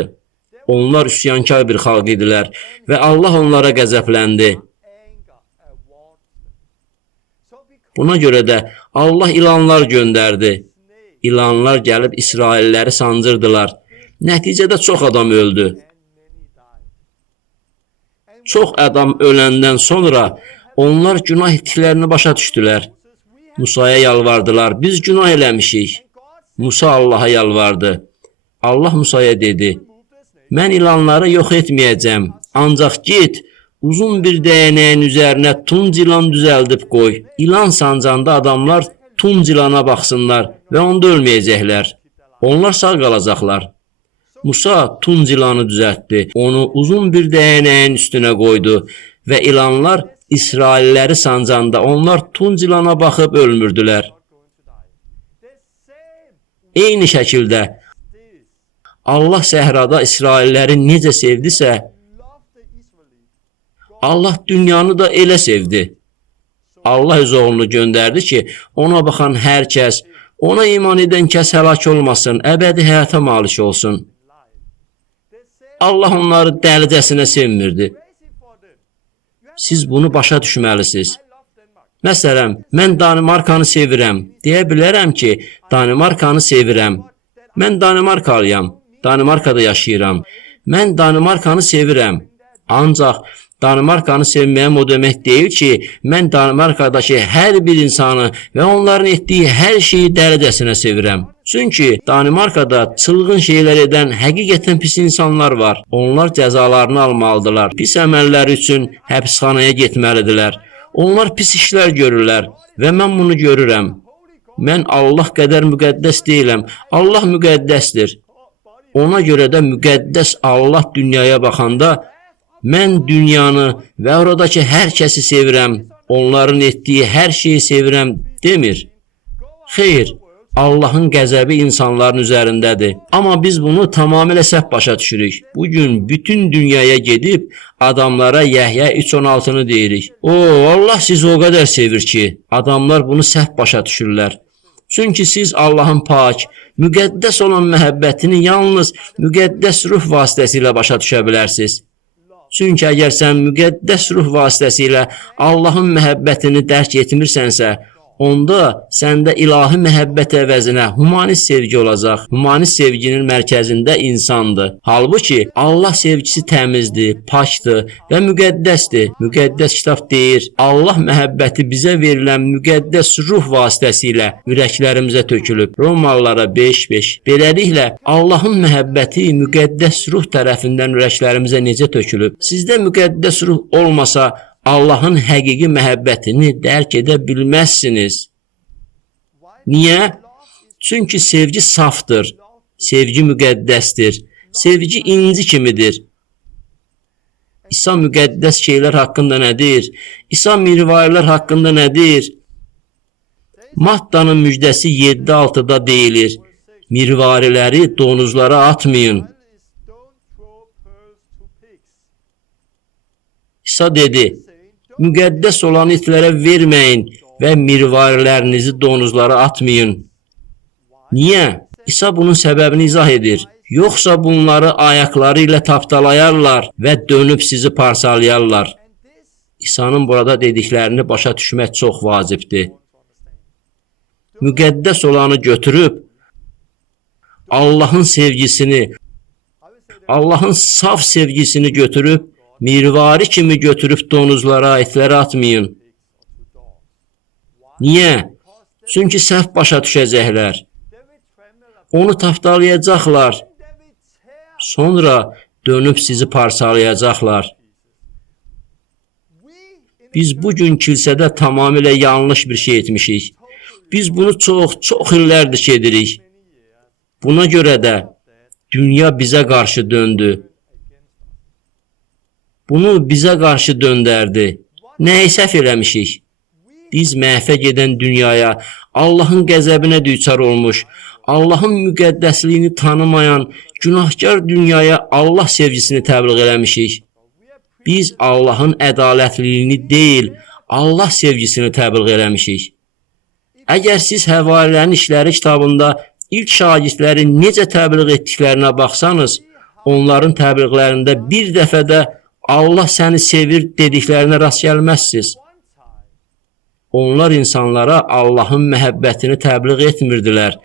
Onlar üsyankar bir xalq idilər və Allah onlara qəzəbləndi. Buna görə də Allah ilanlar göndərdi. İlanlar gəlib İsrailləri sancırdılar. Nəticədə çox adam öldü. Çox adam öləndən sonra onlar günah etdiklərini başa düşdülər. Musaya yalvardılar. Biz günah eləmişik. Musa Allaha yalvardı. Allah Musaya dedi: Mən ilanları yox etməyəcəm. Ancaq get, uzun bir dəyənəyin üzərinə tunc ilan düzəldib qoy. İlan sancanda adamlar tunc ilana baxsınlar və onda ölməyəcəklər. Onlar sağ qalacaqlar. Musa tunc ilanı düzəltdi. Onu uzun bir dəyənəyin üstünə qoydu və ilanlar İsrailləri sancanda onlar tunc ilana baxıb ölmürdülər. Eyni şəkildə Allah səhrada İsrailləri necə sevdisə, Allah dünyanı da elə sevdi. Allah öz oğlunu göndərdi ki, ona baxan hər kəs, ona iman edən kəs həlak olmasın, əbədi həyata malik olsun. Allah onları dəlicəsinə sevmirdi. Siz bunu başa düşməlisiniz. Məsələn, mən Danimarkanı sevirəm. Deyə bilərəm ki, Danimarkanı sevirəm. Mən Danimarkalıyam. Danimarkada yaşayıram. Mən Danimarkanı sevirəm. Ancaq Danimarkanı sevməyəm o demək deyil ki, mən Danimarkadakı hər bir insanı və onların etdiyi hər şeyi dəlicəsinə sevirəm. Çünki Danimarkada çılğın şeylər edən həqiqətən pis insanlar var. Onlar cəzalarını almalıdırlar. Pis əməlləri üçün həbsxanaya getməlidirlər. Onlar pis işlər görürlər və mən bunu görürəm. Mən Allah qədər müqəddəs deyiləm. Allah müqəddəsdir. Ona görə də müqəddəs Allah dünyaya baxanda mən dünyanı və oradakı hər kəsi sevirəm, onların etdiyi hər şeyi sevirəm demir. Xeyr, Allahın qəzəbi insanların üzərindədir. Amma biz bunu tamamilə səhv başa düşürük. Bugün bütün dünyaya gedib adamlara Yəhya 3:16-nı deyirik. Allah sizi o qədər sevir ki, adamlar bunu səhv başa düşürlər. Çünki siz Allahın pak, müqəddəs olan məhəbbətini yalnız müqəddəs ruh vasitəsilə başa düşə bilərsiniz. Çünki əgər sən müqəddəs ruh vasitəsilə Allahın məhəbbətini dərk etmirsənsə, onda səndə ilahi məhəbbət əvəzinə humanist sevgi olacaq. Humanist sevginin mərkəzində insandır. Halbuki Allah sevgisi təmizdir, pakdır və müqəddəsdir. Müqəddəs kitab deyir, Allah məhəbbəti bizə verilən müqəddəs ruh vasitəsilə ürəklərimizə tökülüb. Romalılara 5:5. Beləliklə Allahın məhəbbəti müqəddəs ruh tərəfindən ürəklərimizə necə tökülüb? Sizdə müqəddəs ruh olmasa Allahın həqiqi məhəbbətini dərk edə bilməzsiniz. Niyə? Çünki sevgi safdır, sevgi müqəddəsdir, sevgi inci kimidir. İsa müqəddəs şeylər haqqında nə deyir? İsa mirvarilər haqqında nə deyir? Mattanın müjdəsi 7:6-da deyilir. Mirvariləri donuzlara atmayın. İsa dedi, müqəddəs olan itlərə verməyin və mirvarilərinizi donuzlara atmayın. Niyə? İsa bunun səbəbini izah edir. Yoxsa bunları ayaqları ilə tapdalayarlar və dönüb sizi parçalayarlar. İsa'nın burada dediklərini başa düşmək çox vacibdir. Müqəddəs olanı götürüb, Allahın sevgisini, Allahın saf sevgisini götürüb, mirvari kimi götürüb donuzlara, itlərə atmayın. Niyə? Çünki səhv başa düşəcəklər. Onu tapdalayacaqlar. Sonra dönüb sizi parçalayacaqlar. Biz bugün kilsədə tamamilə yanlış bir şey etmişik. Biz bunu çox illərdir ki edirik. Buna görə də dünya bizə qarşı döndü. Bunu bizə qarşı döndərdi. Nəyi səhv eləmişik? Biz məhvə gedən dünyaya, Allahın qəzəbinə düçar olmuş, Allahın müqəddəsliyini tanımayan, günahkar dünyaya Allah sevgisini təbliğ eləmişik. Biz Allahın ədalətliliyini deyil, Allah sevgisini təbliğ eləmişik. Əgər siz Həvarilərin İşləri kitabında ilk şagirdləri necə təbliğ etdiklərinə baxsanız, onların təbliğlərində bir dəfədə Allah səni sevir dediklərinə rast gəlməzsiniz. Onlar insanlara Allahın məhəbbətini təbliğ etmirdilər.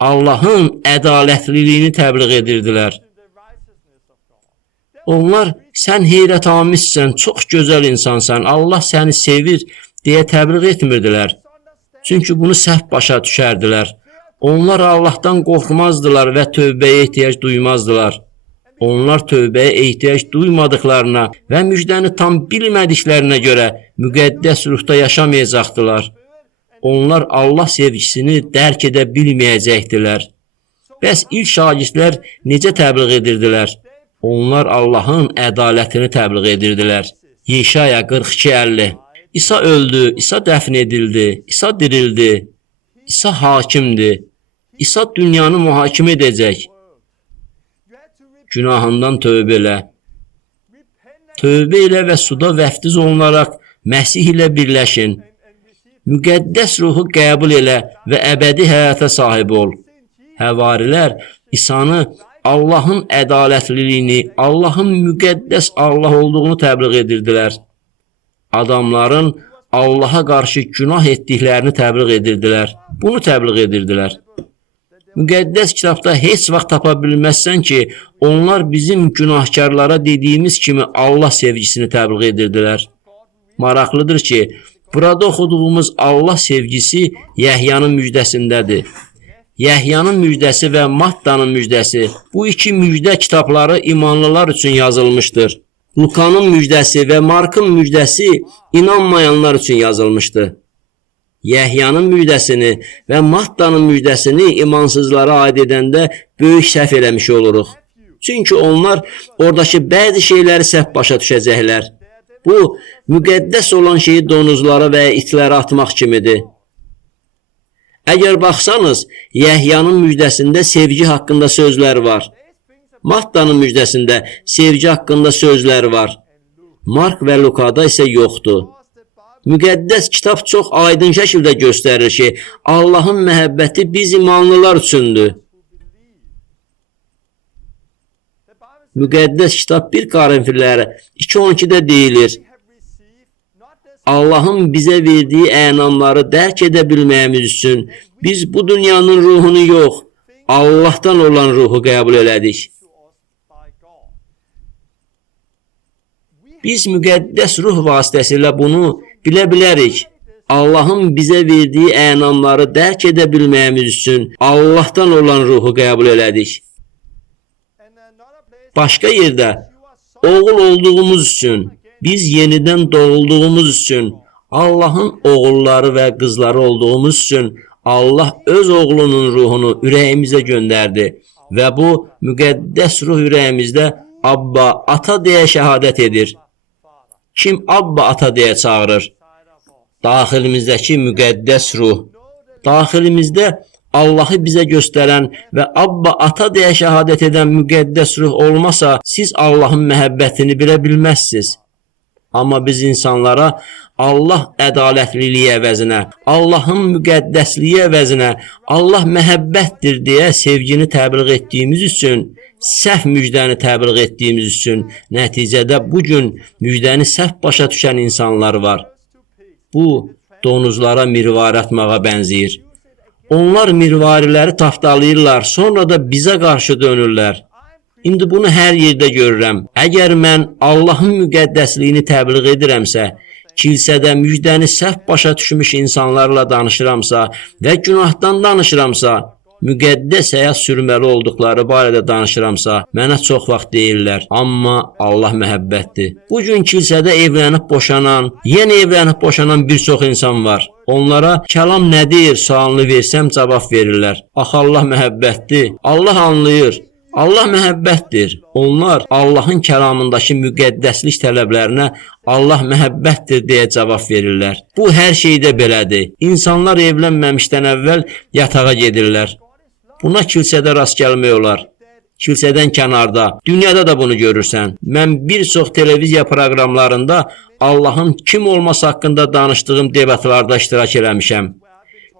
Allahın ədalətliliyini təbliğ edirdilər. Onlar sən heyrətamizsən, çox gözəl insansan, Allah səni sevir deyə təbliğ etmirdilər. Çünki bunu səhv başa düşərdilər. Onlar Allahdan qorxmazdılar və tövbəyə ehtiyac duymazdılar. Onlar tövbəyə ehtiyac duymadıqlarına və müjdəni tam bilmədiklərinə görə müqəddəs ruhda yaşamayacaqdılar. Onlar Allah sevgisini dərk edə bilməyəcəkdilər. Bəs ilk şagirdlər necə təbliğ edirdilər? Onlar Allahın ədalətini təbliğ edirdilər. Yeşaya 42:50. İsa öldü, İsa dəfn edildi, İsa dirildi, İsa hakimdir. İsa dünyanı mühakimə edəcək. Günahından tövbə elə. Tövbə elə və suda vəftiz olunaraq Məsih ilə birləşin. Müqəddəs ruhu qəbul elə və əbədi həyata sahib ol. Həvarilər İsa'nı Allahın ədalətliliyini, Allahın müqəddəs Allah olduğunu təbliğ edirdilər. Adamların Allaha qarşı günah etdiklərini təbliğ edirdilər. Bunu təbliğ edirdilər. Müqəddəs kitabda heç vaxt tapa bilməzsən ki, onlar bizim günahkarlara dediyimiz kimi Allah sevgisini təbliğ edirdilər. Maraqlıdır ki, burada oxuduğumuz Allah sevgisi Yəhyanın müjdəsindədir. Yəhyanın müjdəsi və Mattanın müjdəsi, bu iki müjdə kitabları imanlılar üçün yazılmışdır. Lukanın müjdəsi və Markın müjdəsi inanmayanlar üçün yazılmışdır. Yəhyanın müjdəsini və Mattanın müjdəsini imansızlara aid edəndə böyük səhv eləmiş oluruq. Çünki onlar oradakı bəzi şeyləri səhv başa düşəcəklər. Bu, müqəddəs olan şeyi donuzlara və itlərə atmaq kimidir. Əgər baxsanız, Yəhyanın müjdəsində sevgi haqqında sözlər var. Mattanın müjdəsində sevgi haqqında sözlər var. Mark və Lukada isə yoxdur. Müqəddəs kitab çox aydın şəkildə göstərir ki, Allahın məhəbbəti biz imanlılar üçündür. Müqəddəs kitab 1 Korinfillərə 2:12-də deyilir. Allahın bizə verdiyi ənamları dərk edə bilməyimiz üçün biz bu dünyanın ruhunu yox, Allahdan olan ruhu qəbul elədik. Biz müqəddəs ruh vasitəsilə bunu bilə bilərik. Allahın bizə verdiyi ənamları dərk edə bilməyimiz üçün Allahdan olan ruhu qəbul elədik. Başqa yerdə oğul olduğumuz üçün, biz yenidən doğulduğumuz üçün, Allahın oğulları və qızları olduğumuz üçün Allah öz oğlunun ruhunu ürəyimizə göndərdi və bu müqəddəs ruh ürəyimizdə Abba, ata deyə şəhadət edir. Kim Abba, ata deyə çağırır? Daxilimizdəki müqəddəs ruh, daxilimizdə Allahı bizə göstərən və Abba, ata deyə şəhadət edən müqəddəs ruh olmasa, siz Allahın məhəbbətini bilə bilməzsiniz. Amma biz insanlara Allah ədalətliliyi əvəzinə, Allahın müqəddəsliyi əvəzinə, Allah məhəbbətdir deyə sevgini təbliğ etdiyimiz üçün, səhv müjdəni təbliğ etdiyimiz üçün, nəticədə bugün müjdəni səhv başa düşən insanlar var. Bu, donuzlara mirvari atmağa bənzəyir. Onlar mirvariləri tapdalayırlar, sonra da bizə qarşı dönürlər. İndi bunu hər yerdə görürəm. Əgər mən Allahın müqəddəsliyini təbliğ edirəmsə, kilsədə müjdəni səhv başa düşmüş insanlarla danışıramsa və günahdan danışıramsa, müqəddəs həyat sürməli olduqları barədə danışıramsa, mənə çox vaxt deyirlər, amma Allah məhəbbətdir. Bugün kilsədə evlənib boşanan, yenə evlənib boşanan bir çox insan var. Onlara kəlam nədir sualını versəm cavab verirlər. Axı Allah məhəbbətdir, Allah anlayır. Allah məhəbbətdir. Onlar Allahın kəlamındakı müqəddəslik tələblərinə Allah məhəbbətdir deyə cavab verirlər. Bu hər şeydə belədir. İnsanlar evlənməmişdən əvvəl yatağa gedirlər. Buna kilsədə rast gəlmək olar. Kilsədən kənarda, dünyada da bunu görürsən. Mən bir çox televiziya proqramlarında Allahın kim olması haqqında danışdığım debatlarda iştirak eləmişəm.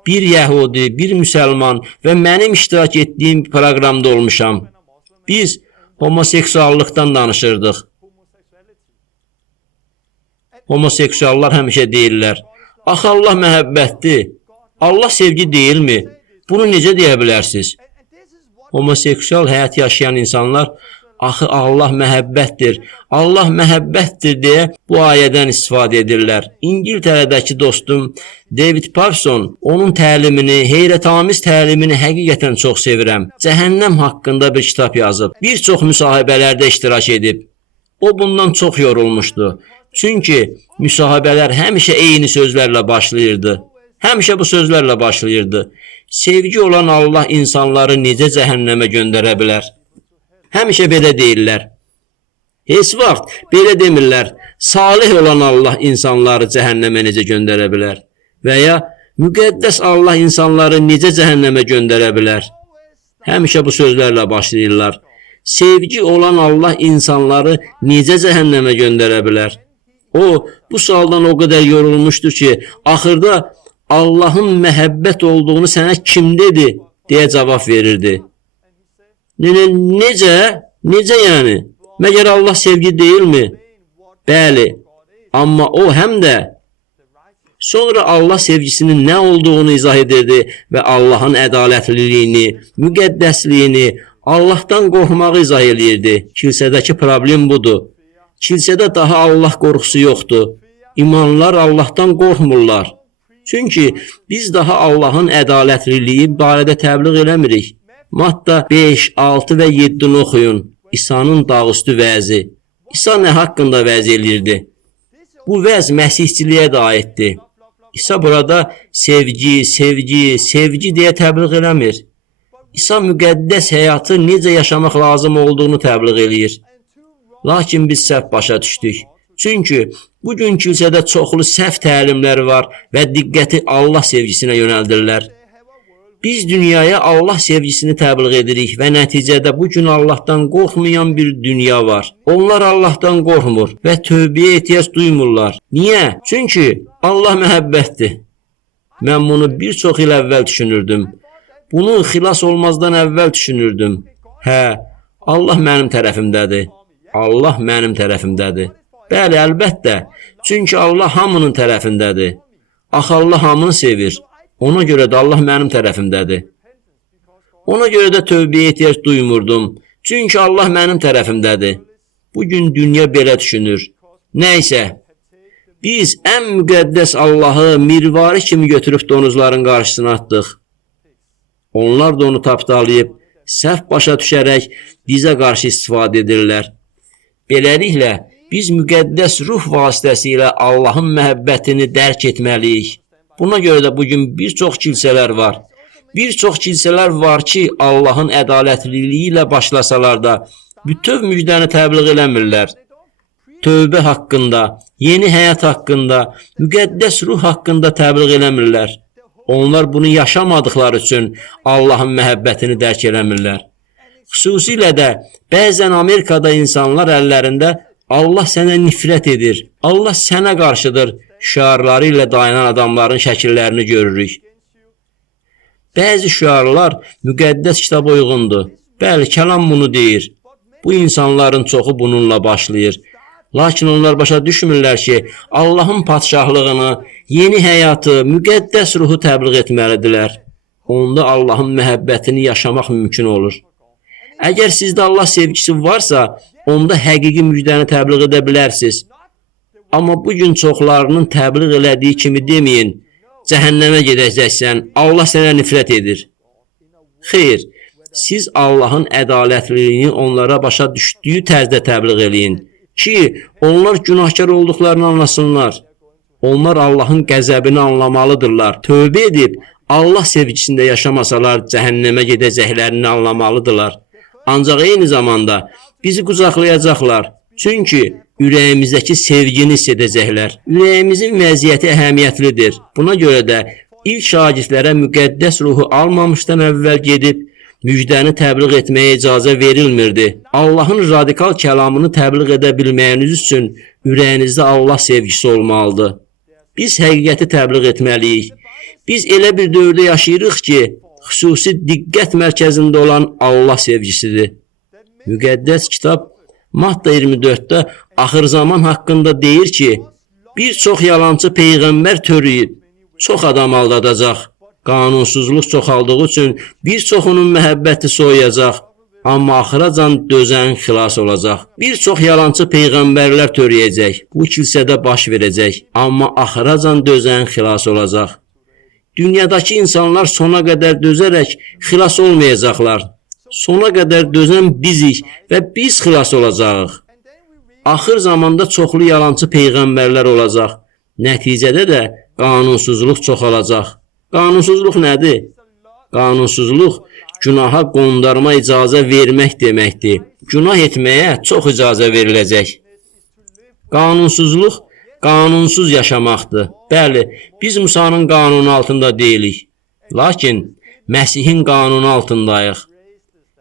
Bir yəhudi, bir müsəlman və mənim iştirak etdiyim proqramda olmuşam. Biz homoseksuallıqdan danışırdıq. Homoseksuallar həmişə deyirlər, axı Allah məhəbbətdir, Allah sevgi deyilmi? Bunu necə deyə bilərsiniz? Homoseksual həyat yaşayan insanlar, axı Allah məhəbbətdir, Allah məhəbbətdir deyə bu ayədən istifadə edirlər. İngiltərədəki dostum David Parson onun təlimini, heyrətamiz təlimini həqiqətən çox sevirəm. Cəhənnəm haqqında bir kitab yazıb, bir çox müsahibələrdə iştirak edib. O bundan çox yorulmuşdu. Çünki müsahibələr həmişə eyni sözlərlə başlayırdı. Həmişə bu sözlərlə başlayırdı. Sevgi olan Allah insanları necə cəhənnəmə göndərə bilər? Həmişə belə deyirlər. Heç vaxt belə demirlər. Salih olan Allah insanları cəhənnəmə necə göndərə bilər? Və ya müqəddəs Allah insanları necə cəhənnəmə göndərə bilər? Həmişə bu sözlərlə başlayırlar. Sevgi olan Allah insanları necə cəhənnəmə göndərə bilər? O, bu sualdan o qədər yorulmuşdur ki, axırda Allahın məhəbbət olduğunu sənə kim dedi? Deyə cavab verirdi. Necə? Necə yəni? Məgər Allah sevgi deyilmi? Bəli, amma o həm də sonra Allah sevgisinin nə olduğunu izah edirdi və Allahın ədalətliliyini, müqəddəsliyini, Allahdan qorxmağı izah edirdi. Kilsədəki problem budur. Kilsədə daha Allah qorxusu yoxdur. İmanlılar Allahdan qorxmurlar. Çünki biz daha Allahın ədalətliliyi barədə təbliğ eləmirik. Matta 5, 6 və 7-ni oxuyun. İsa'nın dağüstü vəzi. İsa nə haqqında vəz eləyirdi? Bu vəz məsihçiliyə də aiddir. İsa burada sevgi, sevgi, sevgi deyə təbliğ eləmir. İsa müqəddəs həyatı necə yaşamaq lazım olduğunu təbliğ eləyir. Lakin biz səhv başa düşdük. Çünki bugün kilsədə çoxlu səhv təlimləri var və diqqəti Allah sevgisinə yönəldirlər. Biz dünyaya Allah sevgisini təbliğ edirik və nəticədə bugün Allahdan qorxmayan bir dünya var. Onlar Allahdan qorxmur və tövbəyə ehtiyac duymurlar. Niyə? Çünki Allah məhəbbətdir. Mən bunu bir çox il əvvəl düşünürdüm. Bunu xilas olmazdan əvvəl düşünürdüm. Hə, Allah mənim tərəfimdədir. Allah mənim tərəfimdədir. Bəli, əlbəttə. Çünki Allah hamının tərəfindədir. Axı Allah hamını sevir. Ona görə də Allah mənim tərəfimdədir. Ona görə də tövbəyə ehtiyac duymurdum. Çünki Allah mənim tərəfimdədir. Bugün dünya belə düşünür. Nəysə, biz ən müqəddəs Allahı mirvari kimi götürüb donuzların qarşısına atdıq. Onlar da onu tapdalayıb, səhv başa düşərək bizə qarşı istifadə edirlər. Beləliklə, biz müqəddəs ruh vasitəsilə Allahın məhəbbətini dərk etməliyik. Buna görə də bugün bir çox kilsələr var. Bir çox kilsələr var ki, Allahın ədalətliliyi ilə başlasalar da, bütöv müjdəni təbliğ eləmirlər. Tövbə haqqında, yeni həyat haqqında, müqəddəs ruh haqqında təbliğ eləmirlər. Onlar bunu yaşamadıkları üçün Allahın məhəbbətini dərk eləmirlər. Xüsusilə də bəzən Amerikada insanlar əllərində Allah sənə nifrət edir, Allah sənə qarşıdır şüarları ilə dayanan adamların şəkillərini görürük. Bəzi şüarlar müqəddəs kitaba uyğundur. Bəli, kəlam bunu deyir. Bu insanların çoxu bununla başlayır. Lakin onlar başa düşmürlər ki, Allahın padşahlığını, yeni həyatı, müqəddəs ruhu təbliğ etməlidirlər. Onda Allahın məhəbbətini yaşamaq mümkün olur. Əgər sizdə Allah sevgisi varsa, onda həqiqi müjdəni təbliğ edə bilərsiniz. Amma bugün çoxlarının təbliğ elədiyi kimi deməyin, cəhənnəmə gedəcəksən, Allah sənə nifrət edir. Xeyr, siz Allahın ədalətliliyini onlara başa düşdüyü tərzdə təbliğ eləyin ki, onlar günahkar olduqlarını anlasınlar. Onlar Allahın qəzəbini anlamalıdırlar. Tövbə edib Allah sevgisində yaşamasalar cəhənnəmə gedəcəklərini anlamalıdırlar. Ancaq eyni zamanda bizi qucaqlayacaqlar. Çünki ürəyimizdəki sevgini hiss edəcəklər. Ürəyimizin vəziyyəti əhəmiyyətlidir. Buna görə də ilk şagirdlərə müqəddəs ruhu almamışdan əvvəl gedib müjdəni təbliğ etməyə icazə verilmirdi. Allahın radikal kəlamını təbliğ edə bilməyiniz üçün ürəyinizdə Allah sevgisi olmalıdır. Biz həqiqəti təbliğ etməliyik. Biz elə bir dövrdə yaşayırıq ki, xüsusi diqqət mərkəzində olan Allah sevgisidir. Müqəddəs kitab Matta 24-də axır zaman haqqında deyir ki, bir çox yalançı peyğəmbər törəyib, çox adam aldadacaq. Qanunsuzluq çoxaldığı üçün bir çoxunun məhəbbəti soyuyacaq, amma axıracan dözən xilas olacaq. Bir çox yalançı peyğəmbərlər törəyəcək, bu kilsədə baş verəcək, amma axıracan dözən xilas olacaq. Dünyadakı insanlar sona qədər dözərək xilas olmayacaqlar. Sona qədər dözən bizik və biz xilas olacağıq. Axır zamanda çoxlu yalançı peyğəmbərlər olacaq. Nəticədə də qanunsuzluq çoxalacaq. Qanunsuzluq nədir? Qanunsuzluq günaha qondarma icazə vermək deməkdir. Günah etməyə çox icazə veriləcək. Qanunsuzluq qanunsuz yaşamaqdır. Bəli, biz Musanın qanunu altında deyilik. Lakin Məsihin qanunu altındayıq.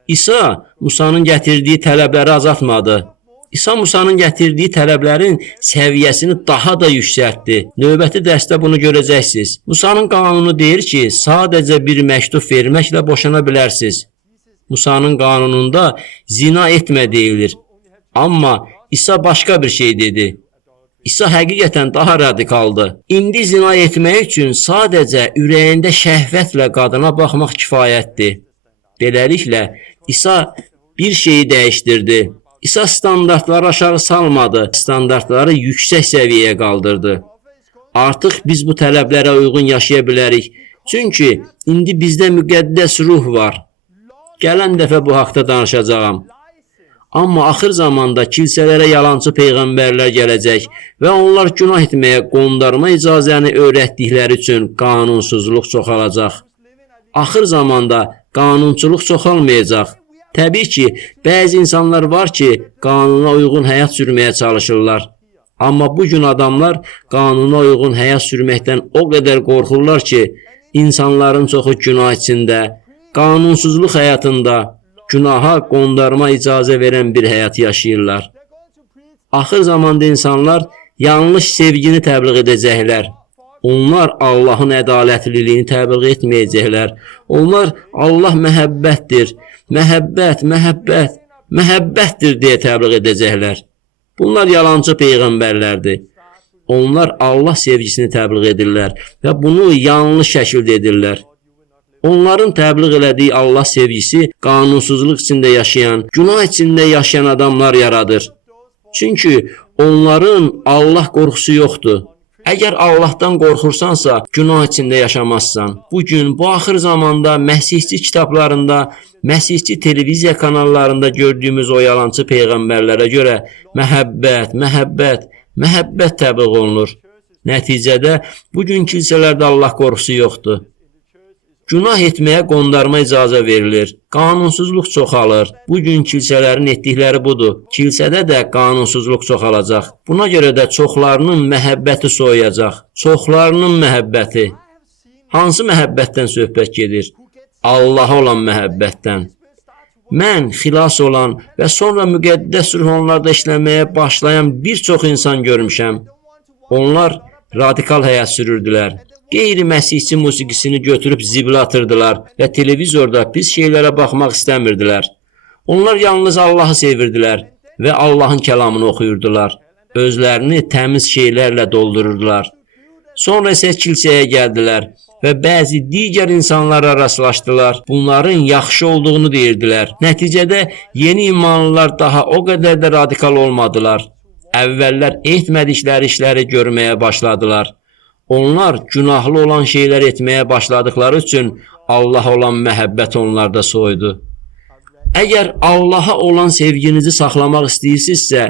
İsa Musanın gətirdiyi tələbləri azaltmadı. İsa Musanın gətirdiyi tələblərin səviyyəsini daha da yüksəltdi. Növbəti dərsdə bunu görəcəksiniz. Musanın qanunu deyir ki, sadəcə bir məktub verməklə boşana bilərsiniz. Musanın qanununda zina etmə deyilir. Amma İsa başqa bir şey dedi. İsa həqiqətən daha radikaldır. İndi zina etmək üçün sadəcə ürəyində şəhvətlə qadına baxmaq kifayətdir. Beləliklə, İsa bir şeyi dəyişdirdi. İsa standartları aşağı salmadı, standartları yüksək səviyyəyə qaldırdı. Artıq biz bu tələblərə uyğun yaşaya bilərik. Çünki indi bizdə müqəddəs ruh var. Gələn dəfə bu haqda danışacağam. Amma axır zamanda kilsələrə yalançı peyğəmbərlər gələcək və onlar günah etməyə qondarma icazəni öyrətdikləri üçün qanunsuzluq çoxalacaq. Axır zamanda qanunçuluq çoxalmayacaq. Təbii ki, bəzi insanlar var ki, qanuna uyğun həyat sürməyə çalışırlar. Amma bu gün adamlar qanuna uyğun həyat sürməkdən o qədər qorxurlar ki, insanların çoxu günah içində, qanunsuzluq həyatında, günaha qondarma icazə verən bir həyat yaşayırlar. Axır zamanda insanlar yanlış sevgini təbliğ edəcəklər. Onlar Allahın ədalətliliyini təbliğ etməyəcəklər. Onlar Allah məhəbbətdir, məhəbbət, məhəbbət, məhəbbətdir deyə təbliğ edəcəklər. Bunlar yalancı peyğəmbərlərdir. Onlar Allah sevgisini təbliğ edirlər və bunu yanlış şəkildə edirlər. Onların təbliğ elədiyi Allah sevgisi qanunsuzluq içində yaşayan, günah içində yaşayan adamlar yaradır. Çünki onların Allah qorxusu yoxdur. Əgər Allahdan qorxursansa, günah içində yaşamazsan. Bugün, bu axır zamanda məsihçi kitablarında, məsihçi televiziya kanallarında gördüyümüz o yalancı peyğəmbərlərə görə məhəbbət təbliğ olunur. Nəticədə, bugün kilsələrdə Allah qorxusu yoxdur. Günah etməyə qondarma icazə verilir. Qanunsuzluq çoxalır. Bugün kilsələrin etdikləri budur. Kilsədə də qanunsuzluq çoxalacaq. Buna görə də çoxlarının məhəbbəti soyuyacaq. Çoxlarının məhəbbəti. Hansı məhəbbətdən söhbət gedir? Allaha olan məhəbbətdən. Mən xilas olan və sonra müqəddəs ruh onlarda işləməyə başlayan bir çox insan görmüşəm. Onlar radikal həyat sürürdülər. Qeyri-məsihçi musiqisini götürüb zibilə atırdılar və televizorda pis şeylərə baxmaq istəmirdilər. Onlar yalnız Allahı sevirdilər və Allahın kəlamını oxuyurdular. Özlərini təmiz şeylərlə doldururdular. Sonra isə kilsəyə gəldilər və bəzi digər insanlara rastlaşdılar. Bunların yaxşı olduğunu deyirdilər. Nəticədə yeni imanlılar daha o qədər də radikal olmadılar. Əvvəllər etmədikləri işləri görməyə başladılar. Onlar günahlı olan şeylər etməyə başladıkları üçün Allah olan məhəbbət onlarda soydu. Əgər Allaha olan sevginizi saxlamaq istəyirsinizsə,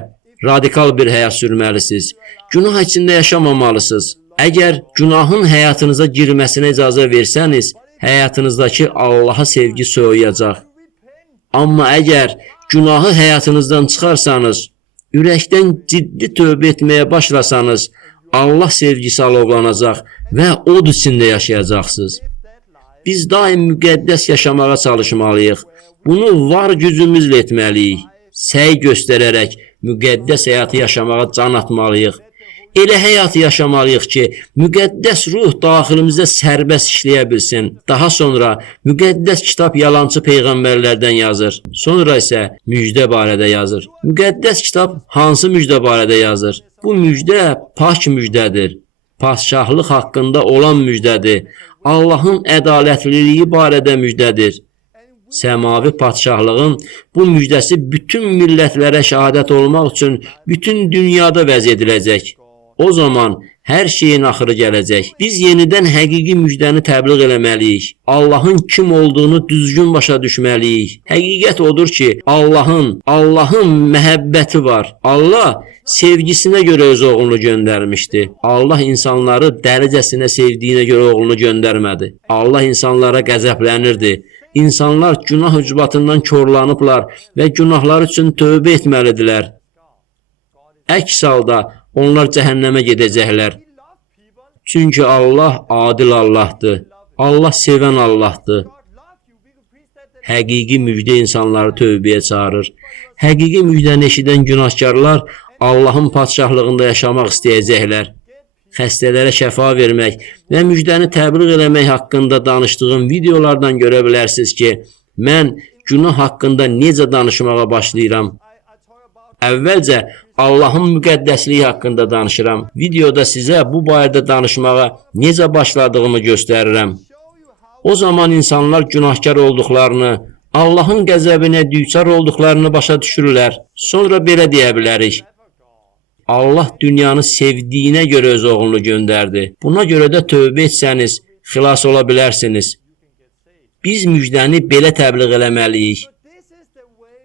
radikal bir həyat sürməlisiniz. Günah içində yaşamamalısınız. Əgər günahın həyatınıza girməsinə icazə versəniz, həyatınızdakı Allaha sevgi soyuyacaq. Amma əgər günahı həyatınızdan çıxarsanız, ürəkdən ciddi tövbə etməyə başlasanız, Allah sevgisi alovlanacaq və od içində yaşayacaqsınız. Biz daim müqəddəs yaşamağa çalışmalıyıq. Bunu var gücümüzlə etməliyik. Səy göstərərək müqəddəs həyatı yaşamağa can atmalıyıq. Elə həyatı yaşamalıyıq ki, müqəddəs ruh daxilimizdə sərbəst işləyə bilsin. Daha sonra müqəddəs kitab yalancı peyğəmbərlərdən yazır. Sonra isə müjdə barədə yazır. Müqəddəs kitab hansı müjdə barədə yazır? Bu müjdə pak müjdədir. Padşahlıq haqqında olan müjdədir. Allahın ədalətliliyi barədə müjdədir. Səmavi padşahlığın bu müjdəsi bütün millətlərə şəhadət olmaq üçün bütün dünyada vəz ediləcək. O zaman hər şeyin axırı gələcək. Biz yenidən həqiqi müjdəni təbliğ eləməliyik. Allahın kim olduğunu düzgün başa düşməliyik. Həqiqət odur ki, Allahın məhəbbəti var. Allah sevgisinə görə öz oğlunu göndərmişdi. Allah insanları dəlicəsinə sevdiyinə görə oğlunu göndərmədi. Allah insanlara qəzəblənirdi. İnsanlar günah ucbatından korlanıblar və günahlar üçün tövbə etməlidirlər. Əks halda onlar cəhənnəmə gedəcəklər. Çünki Allah adil Allahdır. Allah sevən Allahdır. Həqiqi müjdə insanları tövbəyə çağırır. Həqiqi müjdəni eşidən günahkarlar Allahın padşahlığında yaşamaq istəyəcəklər. Xəstələrə şəfa vermək və müjdəni təbliğ eləmək haqqında danışdığım videolardan görə bilərsiniz ki, mən günah haqqında necə danışmağa başlayıram. Əvvəlcə Allahın müqəddəsliyi haqqında danışıram. Videoda sizə bu barədə danışmağa necə başladığımı göstərirəm. O zaman insanlar günahkar olduqlarını, Allahın qəzəbinə düçar olduqlarını başa düşürlər. Sonra belə deyə bilərik. Allah dünyanı sevdiyinə görə öz oğlunu göndərdi. Buna görə də tövbə etsəniz, xilas ola bilərsiniz. Biz müjdəni belə təbliğ eləməliyik.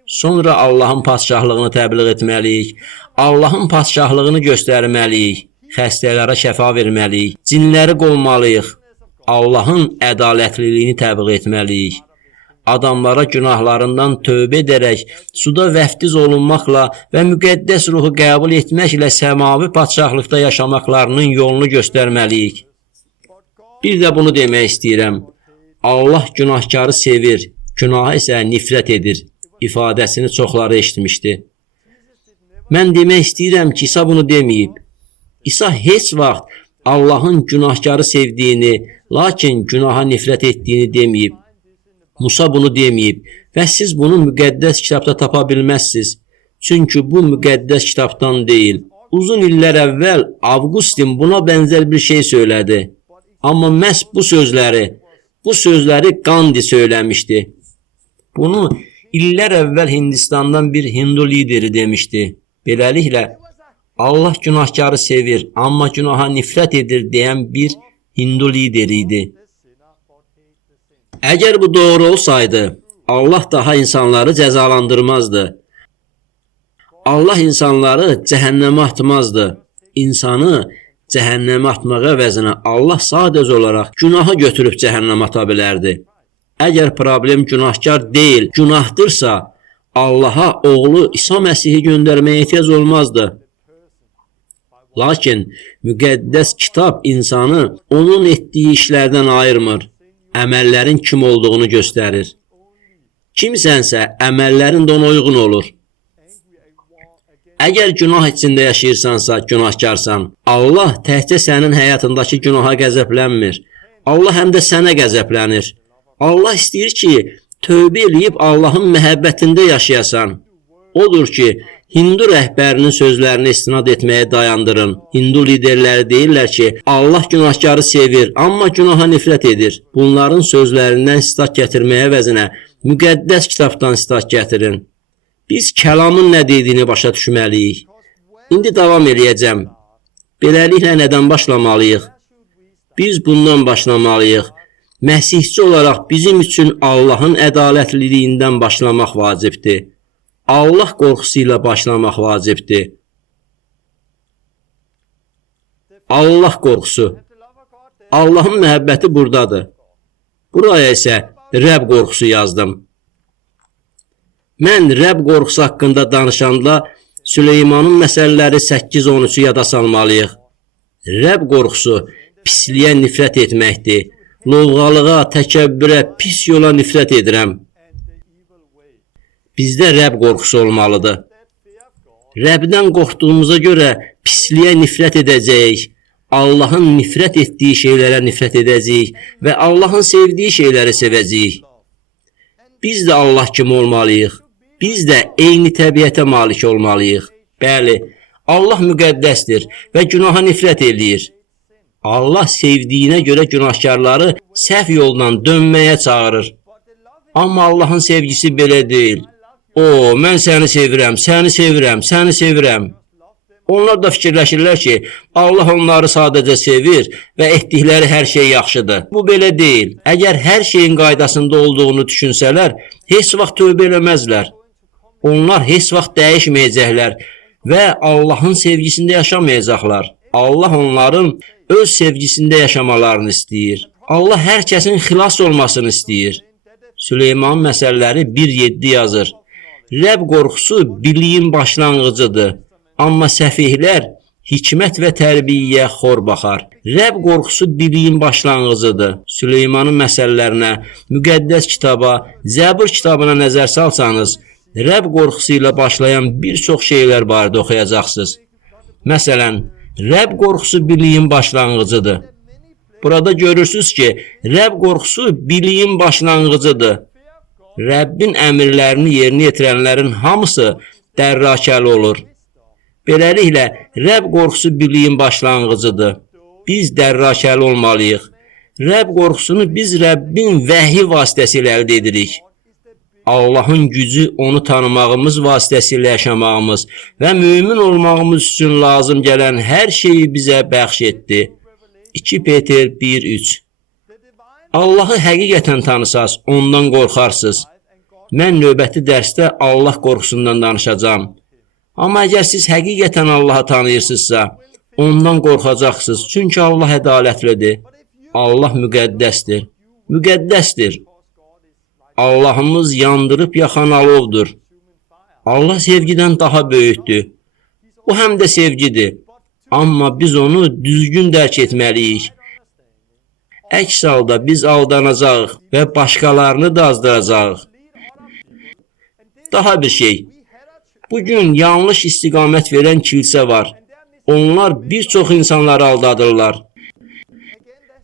Sonra Allahın padşahlığını təbliğ etməliyik. Allahın padşahlığını göstərməliyik. Xəstələrə şəfa verməliyik. Cinləri qovmalıyıq. Allahın ədalətliliyini təbliğ etməliyik. Adamlara günahlarından tövbə edərək, suda vəftiz olunmaqla və müqəddəs ruhu qəbul etməklə səmavi padşahlıqda yaşamaqlarının yolunu göstərməliyik. Bir də bunu demək istəyirəm. Allah günahkarı sevir, günaha isə nifrət edir. İfadəsini çoxları eşitmişdi. Mən demək istəyirəm ki, İsa bunu deməyib. İsa heç vaxt Allahın günahkarı sevdiyini, lakin günaha nifrət etdiyini deməyib. Musa bunu deməyib və siz bunu müqəddəs kitabda tapa bilməzsiniz. Çünki bu müqəddəs kitabdan deyil. Uzun illər əvvəl Avqustin buna bənzər bir şey söylədi. Amma məhz bu sözləri Qandi söyləmişdi. Bunu illər əvvəl Hindistandan bir Hindu lideri demişdi. Beləliklə, Allah günahkarı sevir, amma günaha nifrət edir deyən bir Hindu lideri idi. Əgər bu doğru olsaydı, Allah daha insanları cəzalandırmazdı. Allah insanları cəhənnəmə atmazdı. İnsanı cəhənnəmə atmaq əvəzinə Allah sadəcə olaraq günahı götürüb cəhənnəmə ata bilərdi. Əgər problem günahkar deyil, günahdırsa, Allaha oğlu İsa Məsihi göndərməyə ehtiyac olmazdı. Lakin müqəddəs kitab insanı onun etdiyi işlərdən ayırmır, əməllərin kim olduğunu göstərir. Kimsənsə əməllərin də ona uyğun olur. Əgər günah içində yaşayırsansa, günahkarsan. Allah təkcə sənin həyatındakı günaha qəzəblənmir. Allah həm də sənə qəzəblənir. Allah istəyir ki, tövbə eləyib Allahın məhəbbətində yaşayasan. Odur ki, Hindu rəhbərinin sözlərini istinad etməyə dayandırın. Hindu liderləri deyirlər ki, Allah günahkarı sevir, amma günaha nifrət edir. Bunların sözlərindən istat gətirməyə əvəzinə müqəddəs kitabdan istat gətirin. Biz kəlamın nə dediyini başa düşməliyik. İndi davam eləyəcəm. Beləliklə nədən başlamalıyıq? Biz bundan başlamalıyıq. Məsihçi olaraq bizim üçün Allahın ədalətliliyindən başlamaq vacibdir. Allah qorxusu ilə başlamaq vacibdir. Allah qorxusu. Allahın məhəbbəti buradadır. Buraya isə Rəbb qorxusu yazdım. Mən Rəbb qorxusu haqqında danışanda Süleymanın məsələləri 8-13-ü yada salmalıyıq. Rəbb qorxusu pisliyə nifrət etməkdir. Lovğalığa, təkəbbürə, pis yola nifrət edirəm. Bizdə Rəbb qorxusu olmalıdır. Rəbdən qorxduğumuza görə pisliyə nifrət edəcəyik. Allahın nifrət etdiyi şeylərə nifrət edəcəyik və Allahın sevdiyi şeyləri sevəcəyik. Biz də Allah kimi olmalıyıq. Biz də eyni təbiətə malik olmalıyıq. Bəli, Allah müqəddəsdir və günaha nifrət eləyir. Allah sevdiyinə görə günahkarları səhv yoldan dönməyə çağırır. Amma Allahın sevgisi belə deyil. O, mən səni sevirəm, səni sevirəm, səni sevirəm. Onlar da fikirləşirlər ki, Allah onları sadəcə sevir və etdikləri hər şey yaxşıdır. Bu belə deyil. Əgər hər şeyin qaydasında olduğunu düşünsələr, heç vaxt tövbə eləməzlər. Onlar heç vaxt dəyişməyəcəklər və Allahın sevgisində yaşamayacaqlar. Allah onların öz sevgisində yaşamalarını istəyir. Allah hər kəsin xilas olmasını istəyir. Süleyman məsələləri 1:7 yazır. Rəbb qorxusu biliyin başlanğıcıdır. Amma səfihlər hikmət və tərbiyəyə xor baxar. Rəbb qorxusu biliyin başlanğıcıdır. Süleymanın məsələlərinə, müqəddəs kitaba, Zəbur kitabına nəzər salsanız, Rəbb qorxusu ilə başlayan bir çox şeylər barədə oxuyacaqsınız. Məsələn, Rəbb qorxusu biliyin başlanğıcıdır. Burada görürsünüz ki, Rəbb qorxusu biliyin başlanğıcıdır. Rəbbin əmrlərini yerinə yetirənlərin hamısı dərrakəli olur. Beləliklə, Rəbb qorxusu biliyin başlanğıcıdır. Biz dərrakəli olmalıyıq. Rəbb qorxusunu biz Rəbbin vəhyi vasitəsilə əldə edirik. Allahın gücü onu tanımağımız vasitəsilə yaşamağımız və mömin olmağımız üçün lazım gələn hər şeyi bizə bəxş etdi. 2 Peter 1:3. Allahı həqiqətən tanısaz, ondan qorxarsınız. Mən növbəti dərsdə Allah qorxusundan danışacağam. Amma əgər siz həqiqətən Allahı tanıyırsınızsa, ondan qorxacaqsınız. Çünki Allah ədalətlidir. Allah müqəddəsdir. Müqəddəsdir. Allahımız yandırıb yaxan alovdur. Allah sevgidən daha böyükdür. O həm də sevgidir. Amma biz onu düzgün dərk etməliyik. Əks halda biz aldanacağıq və başqalarını da azdıracağıq. Daha bir şey. Bugün yanlış istiqamət verən kilsə var. Onlar bir çox insanları aldadırlar.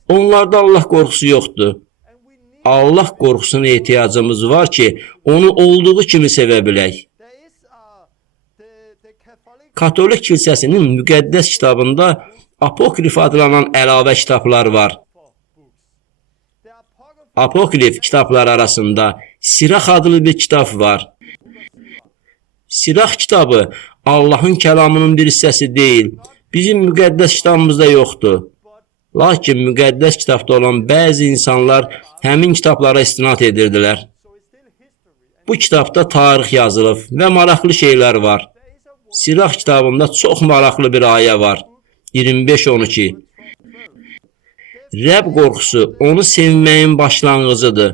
Onlarda Allah qorxusu yoxdur. Allah qorxusuna ehtiyacımız var ki, onu olduğu kimi sevə bilək. Katolik kilsəsinin müqəddəs kitabında apokrif adlanan əlavə kitablar var. Apokrif kitablar arasında Sirah adlı bir kitab var. Sirah kitabı Allahın kəlamının bir hissəsi deyil. Bizim müqəddəs kitabımızda yoxdur. Lakin müqəddəs kitabda olan bəzi insanlar həmin kitablara istinad edirdilər. Bu kitabda tarix yazılıb və maraqlı şeylər var. Sirah kitabında çox maraqlı bir ayə var. 25-12. Rəbb qorxusu onu sevməyin başlanğıcıdır.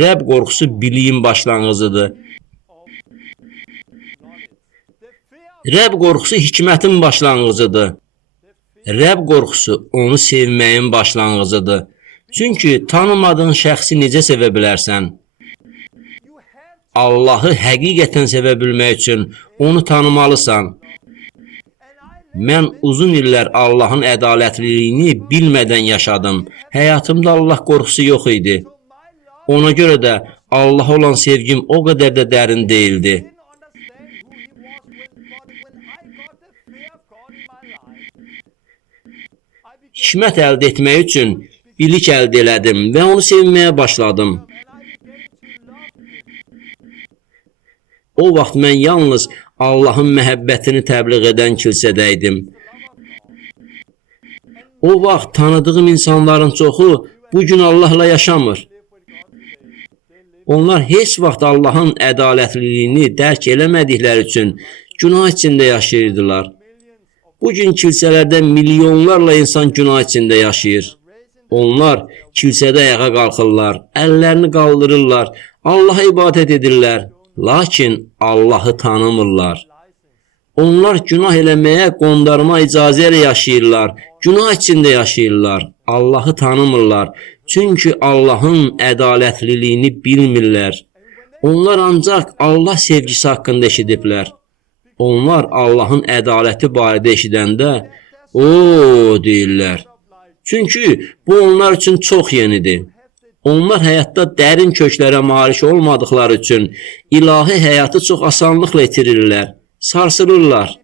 Rəbb qorxusu biliyin başlanğıcıdır. Rəbb qorxusu hikmətin başlanğıcıdır. Rəbb qorxusu onu sevməyin başlanğıcıdır. Çünki tanımadığın şəxsi necə sevə bilərsən? Allahı həqiqətən sevə bilmək üçün onu tanımalısan. Mən uzun illər Allahın ədalətliliyini bilmədən yaşadım. Həyatımda Allah qorxusu yox idi. Ona görə də Allaha olan sevgim o qədər də dərin deyildi. Hikmət əldə etmək üçün bilik əldə elədim və onu sevməyə başladım. O vaxt mən yalnız Allahın məhəbbətini təbliğ edən kilsədəydim. O vaxt tanıdığım insanların çoxu bugün Allahla yaşamır. Onlar heç vaxt Allahın ədalətliliyini dərk eləmədikləri üçün günah içində yaşayırdılar. Bugün kilsələrdə milyonlarla insan günah içində yaşayır. Onlar kilsədə ayağa qalxırlar, əllərini qaldırırlar, Allaha ibadət edirlər, lakin Allahı tanımırlar. Onlar günah eləməyə qondarma icazə ilə yaşayırlar, günah içində yaşayırlar, Allahı tanımırlar. Çünki Allahın ədalətliliyini bilmirlər. Onlar ancaq Allah sevgisi haqqında eşidiblər. Onlar Allahın ədaləti barədə eşidəndə, "O" deyirlər. Çünki bu onlar üçün çox yenidir. Onlar həyatda dərin köklərə malik olmadıkları üçün ilahi həyatı çox asanlıqla itirirlər, sarsılırlar.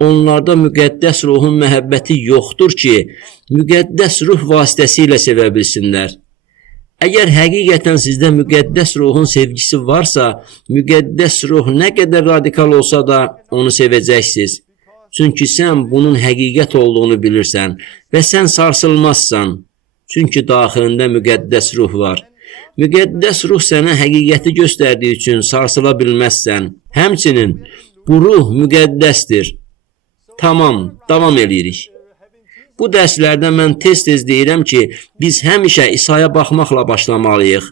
Onlarda müqəddəs ruhun məhəbbəti yoxdur ki, müqəddəs ruh vasitəsilə sevə bilsinlər. Əgər həqiqətən sizdə müqəddəs ruhun sevgisi varsa, müqəddəs ruh nə qədər radikal olsa da onu sevəcəksiniz. Çünki sən bunun həqiqət olduğunu bilirsən və sən sarsılmazsan. Çünki daxilində müqəddəs ruh var. Müqəddəs ruh sənə həqiqəti göstərdiyi üçün sarsıla bilməzsən. Həmçinin bu ruh müqəddəsdir. Tamam, davam edirik. Bu dərslərdə mən tez-tez deyirəm ki, biz həmişə İsa'ya baxmaqla başlamalıyıq.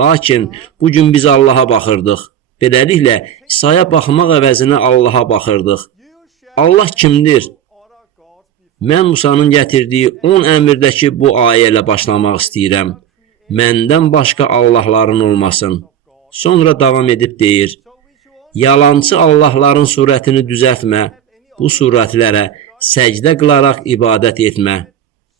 Lakin bugün biz Allaha baxırdıq. Beləliklə, İsa'ya baxmaq əvəzinə Allaha baxırdıq. Allah kimdir? Mən Musanın gətirdiyi 10 əmirdəki bu ayə ilə başlamaq istəyirəm. Məndən başqa Allahların olmasın. Sonra davam edib deyir, yalançı Allahların surətini düzəltmə, bu surətlərə səcdə qılaraq ibadət etmə.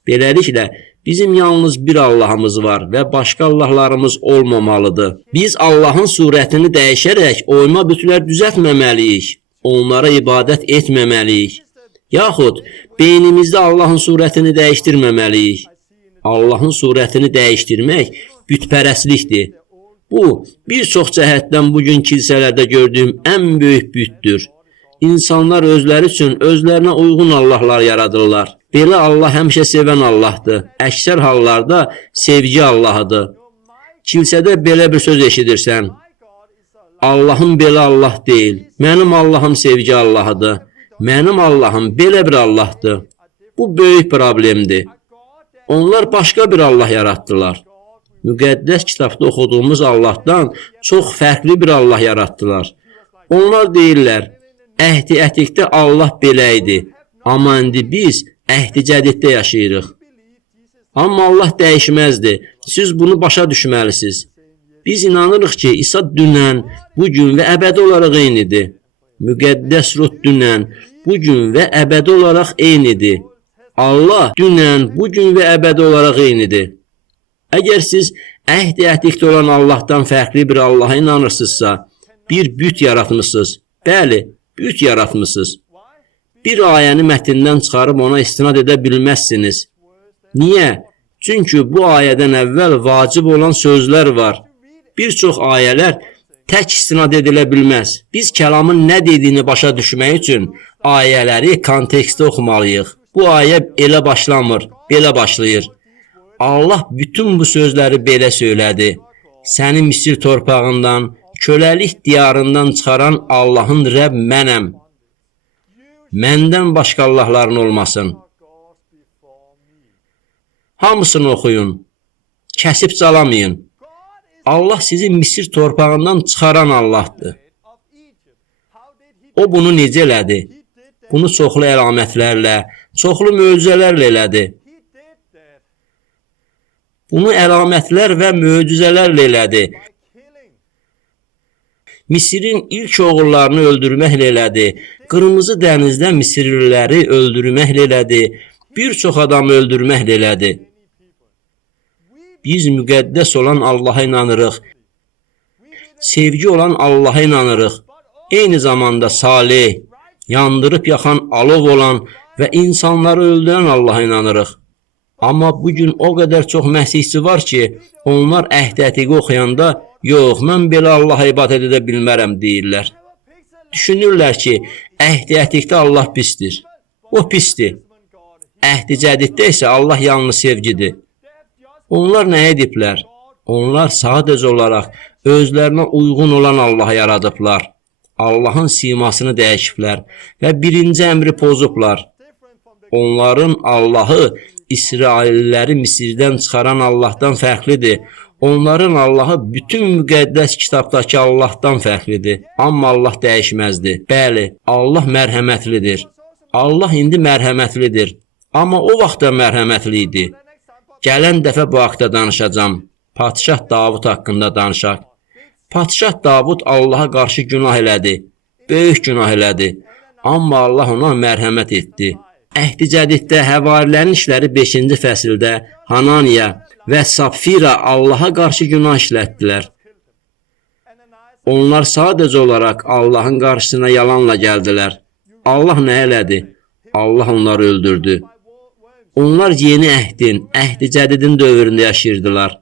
Beləliklə, bizim yalnız bir Allahımız var və başqa Allahlarımız olmamalıdır. Biz Allahın surətini dəyişərək oyma bütlər düzəltməməliyik. Onlara ibadət etməməliyik. Yaxud beynimizdə Allahın surətini dəyişdirməməliyik. Allahın surətini dəyişdirmək bütpərəstlikdir. Bu, bir çox cəhətdən bugün kilsələrdə gördüyüm ən böyük bütdür. İnsanlar özləri üçün özlərinə uyğun Allahlar yaradırlar. Belə Allah həmişə sevən Allahdır. Əksər hallarda sevgi Allahıdır. Kilsədə belə bir söz eşidirsən. Allahım belə Allah deyil. Mənim Allahım sevgi Allahıdır. Mənim Allahım belə bir Allahdır. Bu böyük problemdir. Onlar başqa bir Allah yaratdılar. Müqəddəs kitabda oxuduğumuz Allahdan çox fərqli bir Allah yaratdılar. Onlar deyirlər, əhdi ətikdə Allah belə idi. Amma indi biz əhdi cədiddə yaşayırıq. Amma Allah dəyişməzdir. Siz bunu başa düşməlisiniz. Biz inanırıq ki, İsa dünən, bugün və əbədi olaraq eynidir. Müqəddəs ruh dünən, bugün və əbədi olaraq eynidir. Allah dünən, bugün və əbədi olaraq eynidir. Əgər siz əhd-ətdikdə olan Allahdan fərqli bir Allaha inanırsınızsa, bir büt yaratmısınız. Bəli, büt yaratmısınız. Bir ayəni mətnindən çıxarıb ona istinad edə bilməzsiniz. Niyə? Çünki bu ayədən əvvəl vacib olan sözlər var. Bir çox ayələr tək istinad edilə bilməz. Biz kəlamın nə dediyini başa düşmək üçün ayələri kontekstdə oxumalıyıq. Bu ayə elə başlamır, belə başlayır. Allah bütün bu sözləri belə söylədi. Səni Misir torpağından, köləlik diyarından çıxaran Allahın Rəbb mənəm. Məndən başqa Allahların olmasın. Hamısını oxuyun. Kəsib calamayın. Allah sizi Misir torpağından çıxaran Allahdır. O bunu necə elədi? Bunu çoxlu əlamətlərlə, çoxlu möcüzələrlə elədi. Bunu əlamətlər və möcüzələrlə elədi. Misirin ilk oğullarını öldürməklə elədi. Qırmızı dənizdə Misirliləri öldürməklə elədi. Bir çox adamı öldürməklə elədi. Biz müqəddəs olan Allaha inanırıq. Sevgi olan Allaha inanırıq. Eyni zamanda salih, yandırıb yaxan alov olan və insanları öldürən Allaha inanırıq. Amma bugün o qədər çox məsihçi var ki, onlar əhd-ətdiqi oxuyanda, yox, mən belə Allaha ibadət edə bilmərəm deyirlər. Düşünürlər ki, əhd-ətdiqdə Allah pisdir. O pisdir. Əhd-i cədiddə isə Allah yalnız sevgidir. Onlar nə ediblər? Onlar sadəcə olaraq özlərinə uyğun olan Allahı yaradıblar. Allahın simasını dəyişiblər və birinci əmri pozublar. Onların Allahı İsrailliləri Misirdən çıxaran Allahdan fərqlidir. Onların Allahı bütün müqəddəs kitabdakı Allahdan fərqlidir. Amma Allah dəyişməzdir. Bəli, Allah mərhəmətlidir. Allah indi mərhəmətlidir. Amma o vaxt da mərhəmətli idi. Gələn dəfə bu haqda danışacağam. Padşah Davud haqqında danışaq. Padşah Davud Allaha qarşı günah elədi. Böyük günah elədi. Amma Allah ona mərhəmət etdi. Əhd-i Cədiddə Həvarilərin işləri 5-ci fəsildə Hananiya və Sapfira Allaha qarşı günah işlətdilər. Onlar sadəcə olaraq Allahın qarşısına yalanla gəldilər. Allah nə elədi? Allah onları öldürdü. Onlar yeni əhdin, Əhd-i Cədidin dövründə yaşayırdılar.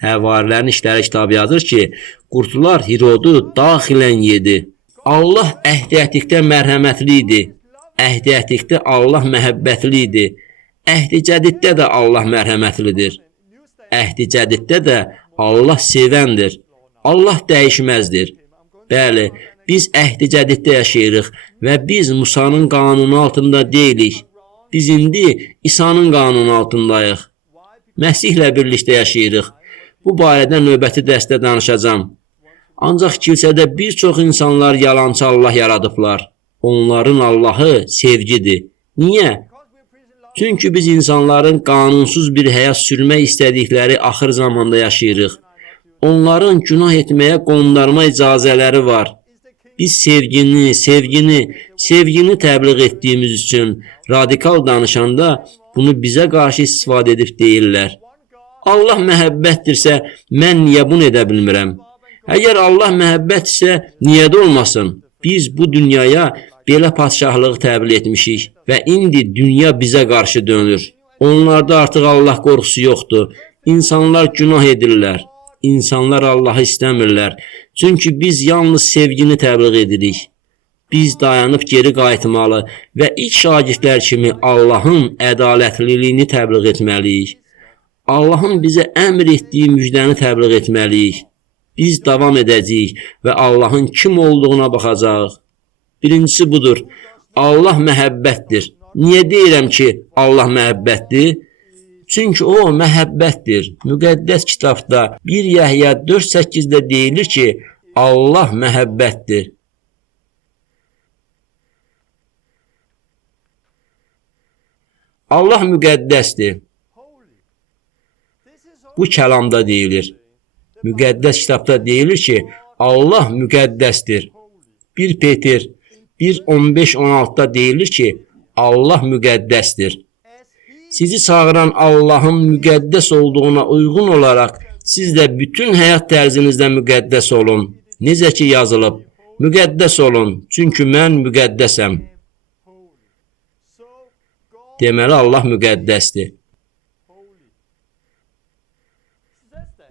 Həvarilərin işləri kitabı yazır ki, qurtlar Hirodu daxilən yedi. Allah Əhd-i Ətdiqdə mərhəmətli idi. Əhd-i Ətdiqdə Allah məhəbbətli idi. Əhd-i Cədiddə də Allah mərhəmətlidir. Əhd-i Cədiddə də Allah sevəndir. Allah dəyişməzdir. Bəli, biz Əhd-i Cədiddə yaşayırıq və biz Musanın qanunu altında deyilik. Biz indi İsa'nın qanunu altındayıq. Məsihlə birlikdə yaşayırıq. Bu barədə növbəti dərsdə danışacağam. Ancaq kilsədə bir çox insanlar yalançı Allah yaradıblar. Onların Allahı sevgidir. Niyə? Çünki biz insanların qanunsuz bir həyat sürmək istədikləri axır zamanda yaşayırıq. Onların günah etməyə qondarma icazələri var. Biz sevgini təbliğ etdiyimiz üçün radikal danışanda bunu bizə qarşı istifadə edib deyirlər. Allah məhəbbətdirsə, mən niyə bunu edə bilmirəm? Əgər Allah məhəbbətdirsə, niyə də olmasın? Biz bu dünyaya belə padşahlığı təbliğ etmişik və indi dünya bizə qarşı dönür. Onlarda artıq Allah qorxusu yoxdur. İnsanlar günah edirlər. İnsanlar Allahı istəmirlər. Çünki biz yalnız sevgini təbliğ edirik. Biz dayanıb geri qayıtmalı və ilk şagirdlər kimi Allahın ədalətliliyini təbliğ etməliyik. Allahın bizə əmr etdiyi müjdəni təbliğ etməliyik. Biz davam edəcəyik və Allahın kim olduğuna baxacağıq. Birincisi budur. Allah məhəbbətdir. Niyə deyirəm ki, Allah məhəbbətdir? Çünki o məhəbbətdir. Müqəddəs kitabda 1 Yəhya 4:8-də deyilir ki, Allah məhəbbətdir. Allah müqəddəsdir. Bu kəlamda deyilir. Müqəddəs kitabda deyilir ki, Allah müqəddəsdir. 1 Peter 1:15-16-da deyilir ki, Allah müqəddəsdir. Sizi çağıran Allahın müqəddəs olduğuna uyğun olaraq siz də bütün həyat tərzinizdə müqəddəs olun. Necə ki yazılıb, müqəddəs olun, çünki mən müqəddəsəm. Deməli Allah müqəddəsdir.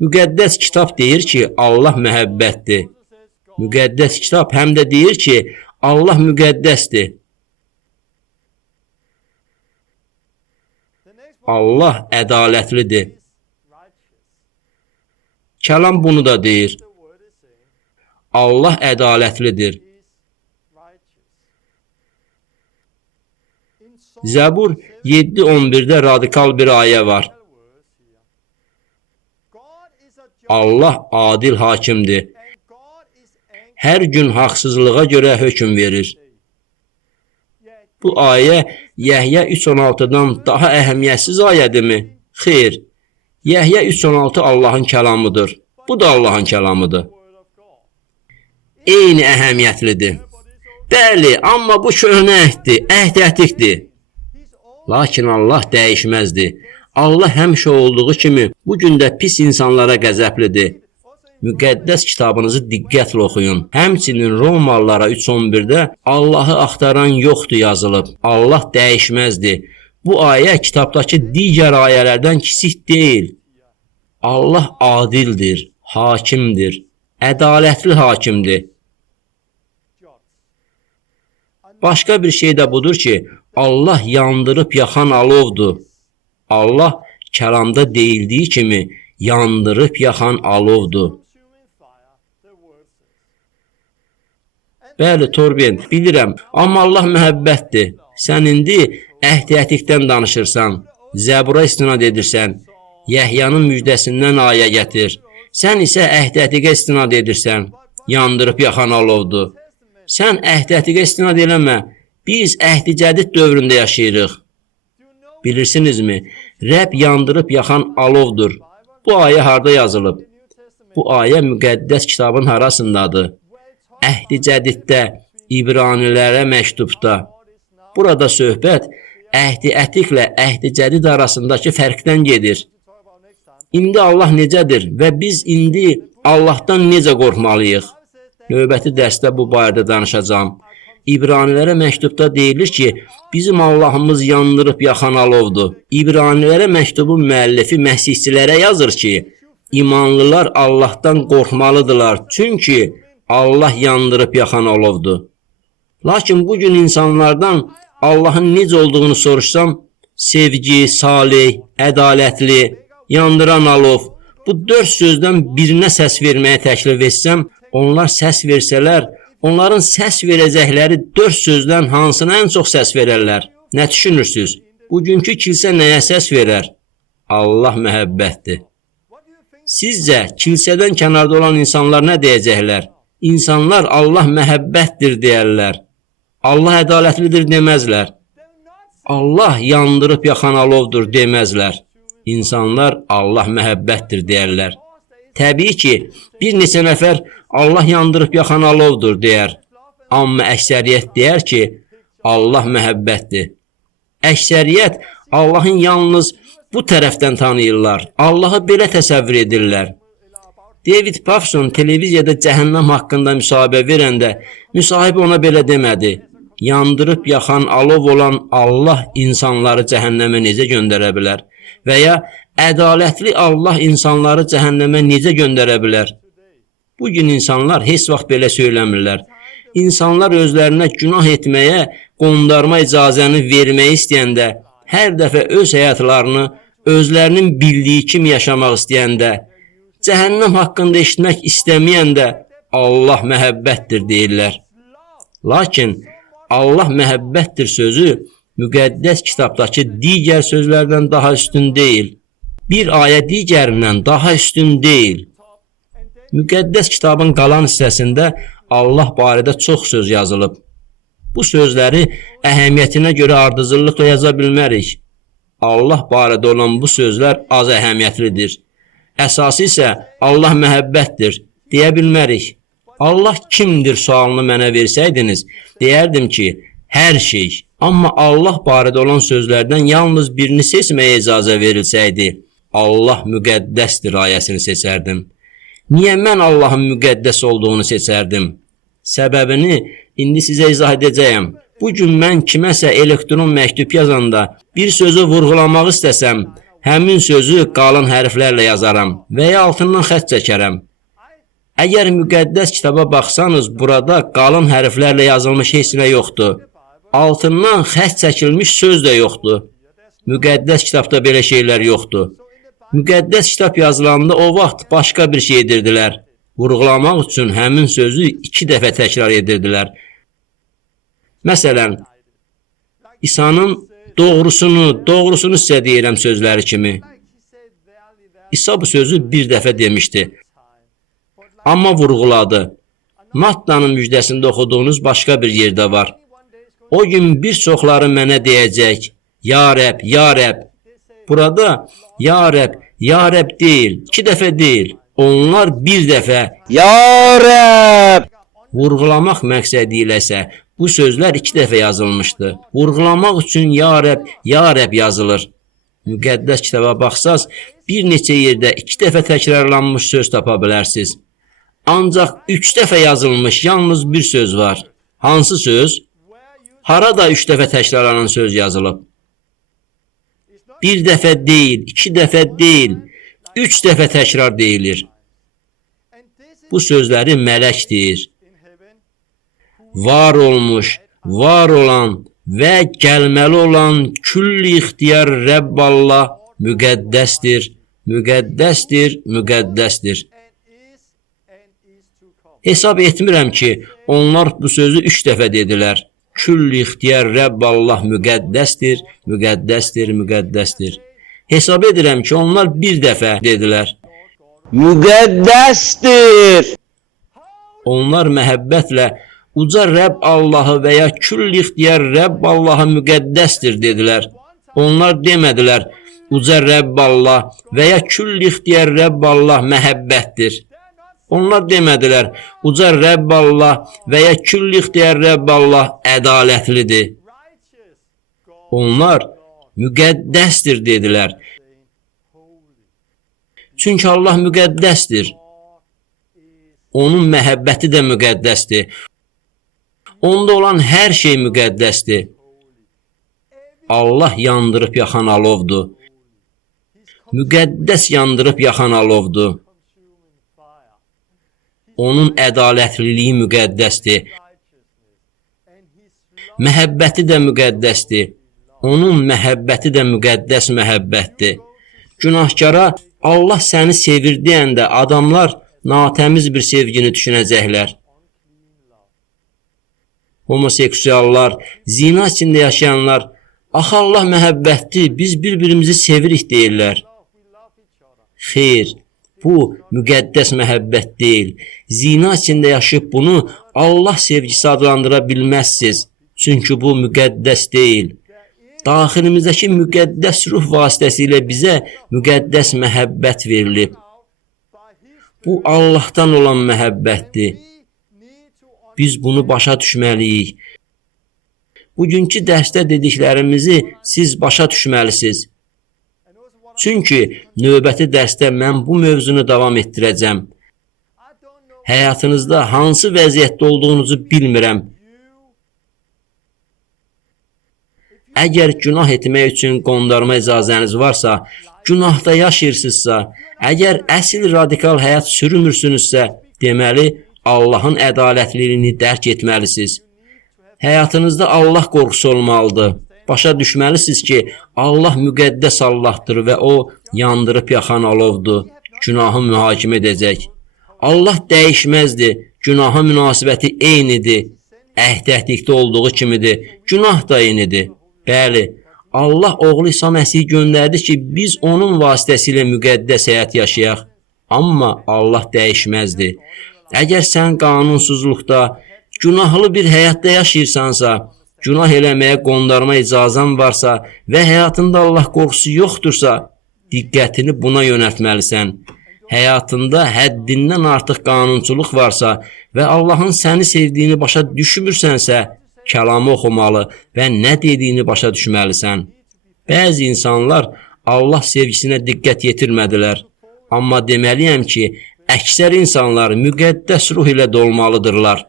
Müqəddəs kitab deyir ki, Allah məhəbbətdir. Müqəddəs kitab həm də deyir ki, Allah müqəddəsdir. Allah ədalətlidir. Kəlam bunu da deyir. Allah ədalətlidir. Zəbur 7:11-də radikal bir ayə var. Allah adil hakimdir. Hər gün haqsızlığa görə hökm verir. Bu ayə Yəhya 3:16-dan daha əhəmiyyətsiz ayədirmi? Xeyr. Yəhya 3:16 Allahın kəlamıdır. Bu da Allahın kəlamıdır. Eyni əhəmiyyətlidir. Bəli, amma bu köhnə əhddir, əhd ətikdir. Lakin Allah dəyişməzdir. Allah həmişə olduğu kimi bu gün də pis insanlara qəzəblidir. Müqəddəs kitabınızı diqqətlə oxuyun. Həmçinin Romalılara 3:11-də Allahı axtaran yoxdur yazılıb. Allah dəyişməzdir. Bu ayə kitabdakı digər ayələrdən kiçik deyil. Allah adildir, hakimdir, ədalətli hakimdir. Başqa bir şey də budur ki, Allah yandırıb yaxan alovdur. Allah kəlamda deyildiyi kimi yandırıb yaxan alovdur. Bəli, Torben, bilirəm, amma Allah məhəbbətdir. Sən indi əhd-ətikdən danışırsan, Zəbura istinad edirsən, Yəhyanın müjdəsindən ayə gətir. Sən isə əhd-ətikə istinad edirsən, yandırıb yaxan alovdur. Sən əhd-ətikə istinad eləmə, biz əhd-i-cədid dövründə yaşayırıq. Bilirsinizmi, Rəbb yandırıb yaxan alovdur. Bu ayə harda yazılıb? Bu ayə müqəddəs kitabın harasındadır? Əhd-i-cədiddə, İbranilərə məktubda. Burada söhbət əhd-i-ətiklə əhd-i-cədid arasındakı fərqdən gedir. İndi Allah necədir və biz indi Allahdan necə qorxmalıyıq? Növbəti dərsdə bu barədə danışacağam. İbranilərə məktubda deyilir ki, bizim Allahımız yandırıb yaxan alovdur. İbranilərə məktubun müəllifi məsihçilərə yazır ki, imanlılar Allahdan qorxmalıdırlar, çünki Allah yandırıb yaxan alovdur. Lakin bugün insanlardan Allahın necə olduğunu soruşsam, sevgi, salih, ədalətli, yandıran alov, bu 4 sözdən birinə səs verməyə təklif etsəm, onlar səs versələr, onların səs verəcəkləri 4 sözdən hansına ən çox səs verərlər? Nə düşünürsünüz? Bugünkü kilsə nəyə səs verər? Allah məhəbbətdir. Sizcə, kilsədən kənarda olan insanlar nə deyəcəklər? İnsanlar Allah məhəbbətdir deyərlər. Allah ədalətlidir deməzlər. Allah yandırıb yaxan alovdur deməzlər. İnsanlar Allah məhəbbətdir deyərlər. Təbii ki, bir neçə nəfər Allah yandırıb yaxan alovdur deyər. Amma əksəriyyət deyər ki, Allah məhəbbətdir. Əksəriyyət Allahın yalnız bu tərəfdən tanıyırlar. Allahı belə təsəvvür edirlər. David Pafson televiziyada cəhənnəm haqqında müsahibə verəndə müsahibə ona belə demədi. Yandırıb yaxan alov olan Allah insanları cəhənnəmə necə göndərə bilər? Və ya ədalətli Allah insanları cəhənnəmə necə göndərə bilər? Bugün insanlar heç vaxt belə söyləmirlər. İnsanlar özlərinə günah etməyə, qondarma icazəni verməyi istəyəndə, hər dəfə öz həyatlarını özlərinin bildiyi kimi yaşamaq istəyəndə, cəhənnəm haqqında eşitmək istəməyəndə Allah məhəbbətdir deyirlər. Lakin Allah məhəbbətdir sözü müqəddəs kitabdakı digər sözlərdən daha üstün deyil. Bir ayə digərindən daha üstün deyil. Müqəddəs kitabın qalan hissəsində Allah barədə çox söz yazılıb. Bu sözləri əhəmiyyətinə görə ardıcıllıqla yaza bilmərik. Allah barədə olan bu sözlər az əhəmiyyətlidir. Əsası isə Allah məhəbbətdir, deyə bilmərik. Allah kimdir sualını mənə versəydiniz, deyərdim ki, hər şey. Amma Allah barədə olan sözlərdən yalnız birini seçməyə icazə verilsəydi, Allah müqəddəsdir ayəsini seçərdim. Niyə mən Allahın müqəddəs olduğunu seçərdim? Səbəbini indi sizə izah edəcəyəm. Bugün mən kiməsə elektron məktub yazanda bir sözü vurğulamaq istəsəm, həmin sözü qalın hərflərlə yazaram və ya altından xətt çəkərəm. Əgər müqəddəs kitaba baxsanız, burada qalın hərflərlə yazılmış heç nə yoxdur. Altından xətt çəkilmiş söz də yoxdur. Müqəddəs kitabda belə şeylər yoxdur. Müqəddəs kitab yazılanda o vaxt başqa bir şey edirdilər. Vurğulamaq üçün həmin sözü 2 dəfə təkrar edirdilər. Məsələn, İsa'nın doğrusunu sizə deyirəm sözləri kimi. İsa bu sözü bir dəfə demişdi. Amma vurğuladı. Mattanın müjdəsində oxuduğunuz başqa bir yerdə var. O gün bir çoxları mənə deyəcək, Ya Rəbb, Ya Rəbb. Burada Ya Rəbb, Ya Rəbb deyil, 2 dəfə deyil. Onlar bir dəfə Ya Rəbb vurğulamaq məqsədi ilə isə bu sözlər 2 dəfə yazılmışdı. Vurğulamaq üçün Ya Rəbb, Ya Rəbb yazılır. Müqəddəs kitaba baxsaz, bir neçə yerdə 2 dəfə təkrarlanmış söz tapa bilərsiniz. Ancaq 3 dəfə yazılmış yalnız bir söz var. Hansı söz? Harada 3 dəfə təkrarlanan söz yazılıb? Bir dəfə deyil, 2 dəfə deyil, 3 dəfə təkrar deyilir. Bu sözləri mələk deyir. Var olmuş, var olan və gəlməli olan külli ixtiyar Rəbb Allah müqəddəsdir, müqəddəsdir, müqəddəsdir. Hesab etmirəm ki, onlar bu sözü 3 dəfə dedilər. Külli ixtiyar Rəbb Allah müqəddəsdir, müqəddəsdir, müqəddəsdir. Hesab edirəm ki, onlar bir dəfə dedilər. Müqəddəsdir. Onlar məhəbbətlə uca Rəbb Allahı və ya külli ixtiyar Rəbb Allahı müqəddəsdir dedilər. Onlar demədilər, uca Rəbb Allah və ya külli ixtiyar Rəbb Allah məhəbbətdir. Onlar demədilər, uca Rəbb Allah və ya külli ixtiyar Rəbb Allah ədalətlidir. Onlar müqəddəsdir dedilər. Çünki Allah müqəddəsdir. Onun məhəbbəti də müqəddəsdir. Onda olan hər şey müqəddəsdir. Allah yandırıb yaxan alovdur. Müqəddəs yandırıb yaxan alovdur. Onun ədalətliliyi müqəddəsdir. Məhəbbəti də müqəddəsdir. Onun məhəbbəti də müqəddəs məhəbbətdir. Günahkara Allah səni sevir deyəndə adamlar natəmiz bir sevgini düşünəcəklər. Homoseksuallar, zina içində yaşayanlar, axı Allah məhəbbətdir, biz bir-birimizi sevirik deyirlər. Xeyr, bu müqəddəs məhəbbət deyil. Zina içində yaşayıb bunu Allah sevgisi adlandıra bilməzsiniz. Çünki bu müqəddəs deyil. Daxilimizdəki müqəddəs ruh vasitəsilə bizə müqəddəs məhəbbət verilib. Bu Allahdan olan məhəbbətdir. Biz bunu başa düşməliyik. Bugünkü dərsdə dediklərimizi siz başa düşməlisiniz. Çünki növbəti dərsdə mən bu mövzunu davam etdirəcəm. Həyatınızda hansı vəziyyətdə olduğunuzu bilmirəm. Əgər günah etmək üçün qondarma icazəniz varsa, günahda yaşayırsınızsa, əgər əsl radikal həyat sürmürsünüzsə, deməli Allahın ədalətliliyini dərk etməlisiniz. Həyatınızda Allah qorxusu olmalıdır. Başa düşməlisiniz ki, Allah müqəddəs Allahdır və o yandırıb yaxan alovdur. Günahı mühakimə edəcək. Allah dəyişməzdir. Günaha münasibəti eynidir. Əhd-əhdikdə olduğu kimidir. Günah da eynidir. Bəli, Allah oğlu İsa Məsihi göndərdi ki, biz onun vasitəsilə müqəddəs həyat yaşayaq. Amma Allah dəyişməzdir. Əgər sən qanunsuzluqda, günahlı bir həyatda yaşayırsansa, günah eləməyə qondarma icazən varsa və həyatında Allah qorxusu yoxdursa, diqqətini buna yönəltməlisən. Həyatında həddindən artıq qanunçuluq varsa və Allahın səni sevdiyini başa düşmürsənsə, kəlamı oxumalı və nə dediyini başa düşməlisən. Bəzi insanlar Allah sevgisinə diqqət yetirmədilər. Amma deməliyəm ki, əksər insanlar müqəddəs ruh ilə dolmalıdırlar.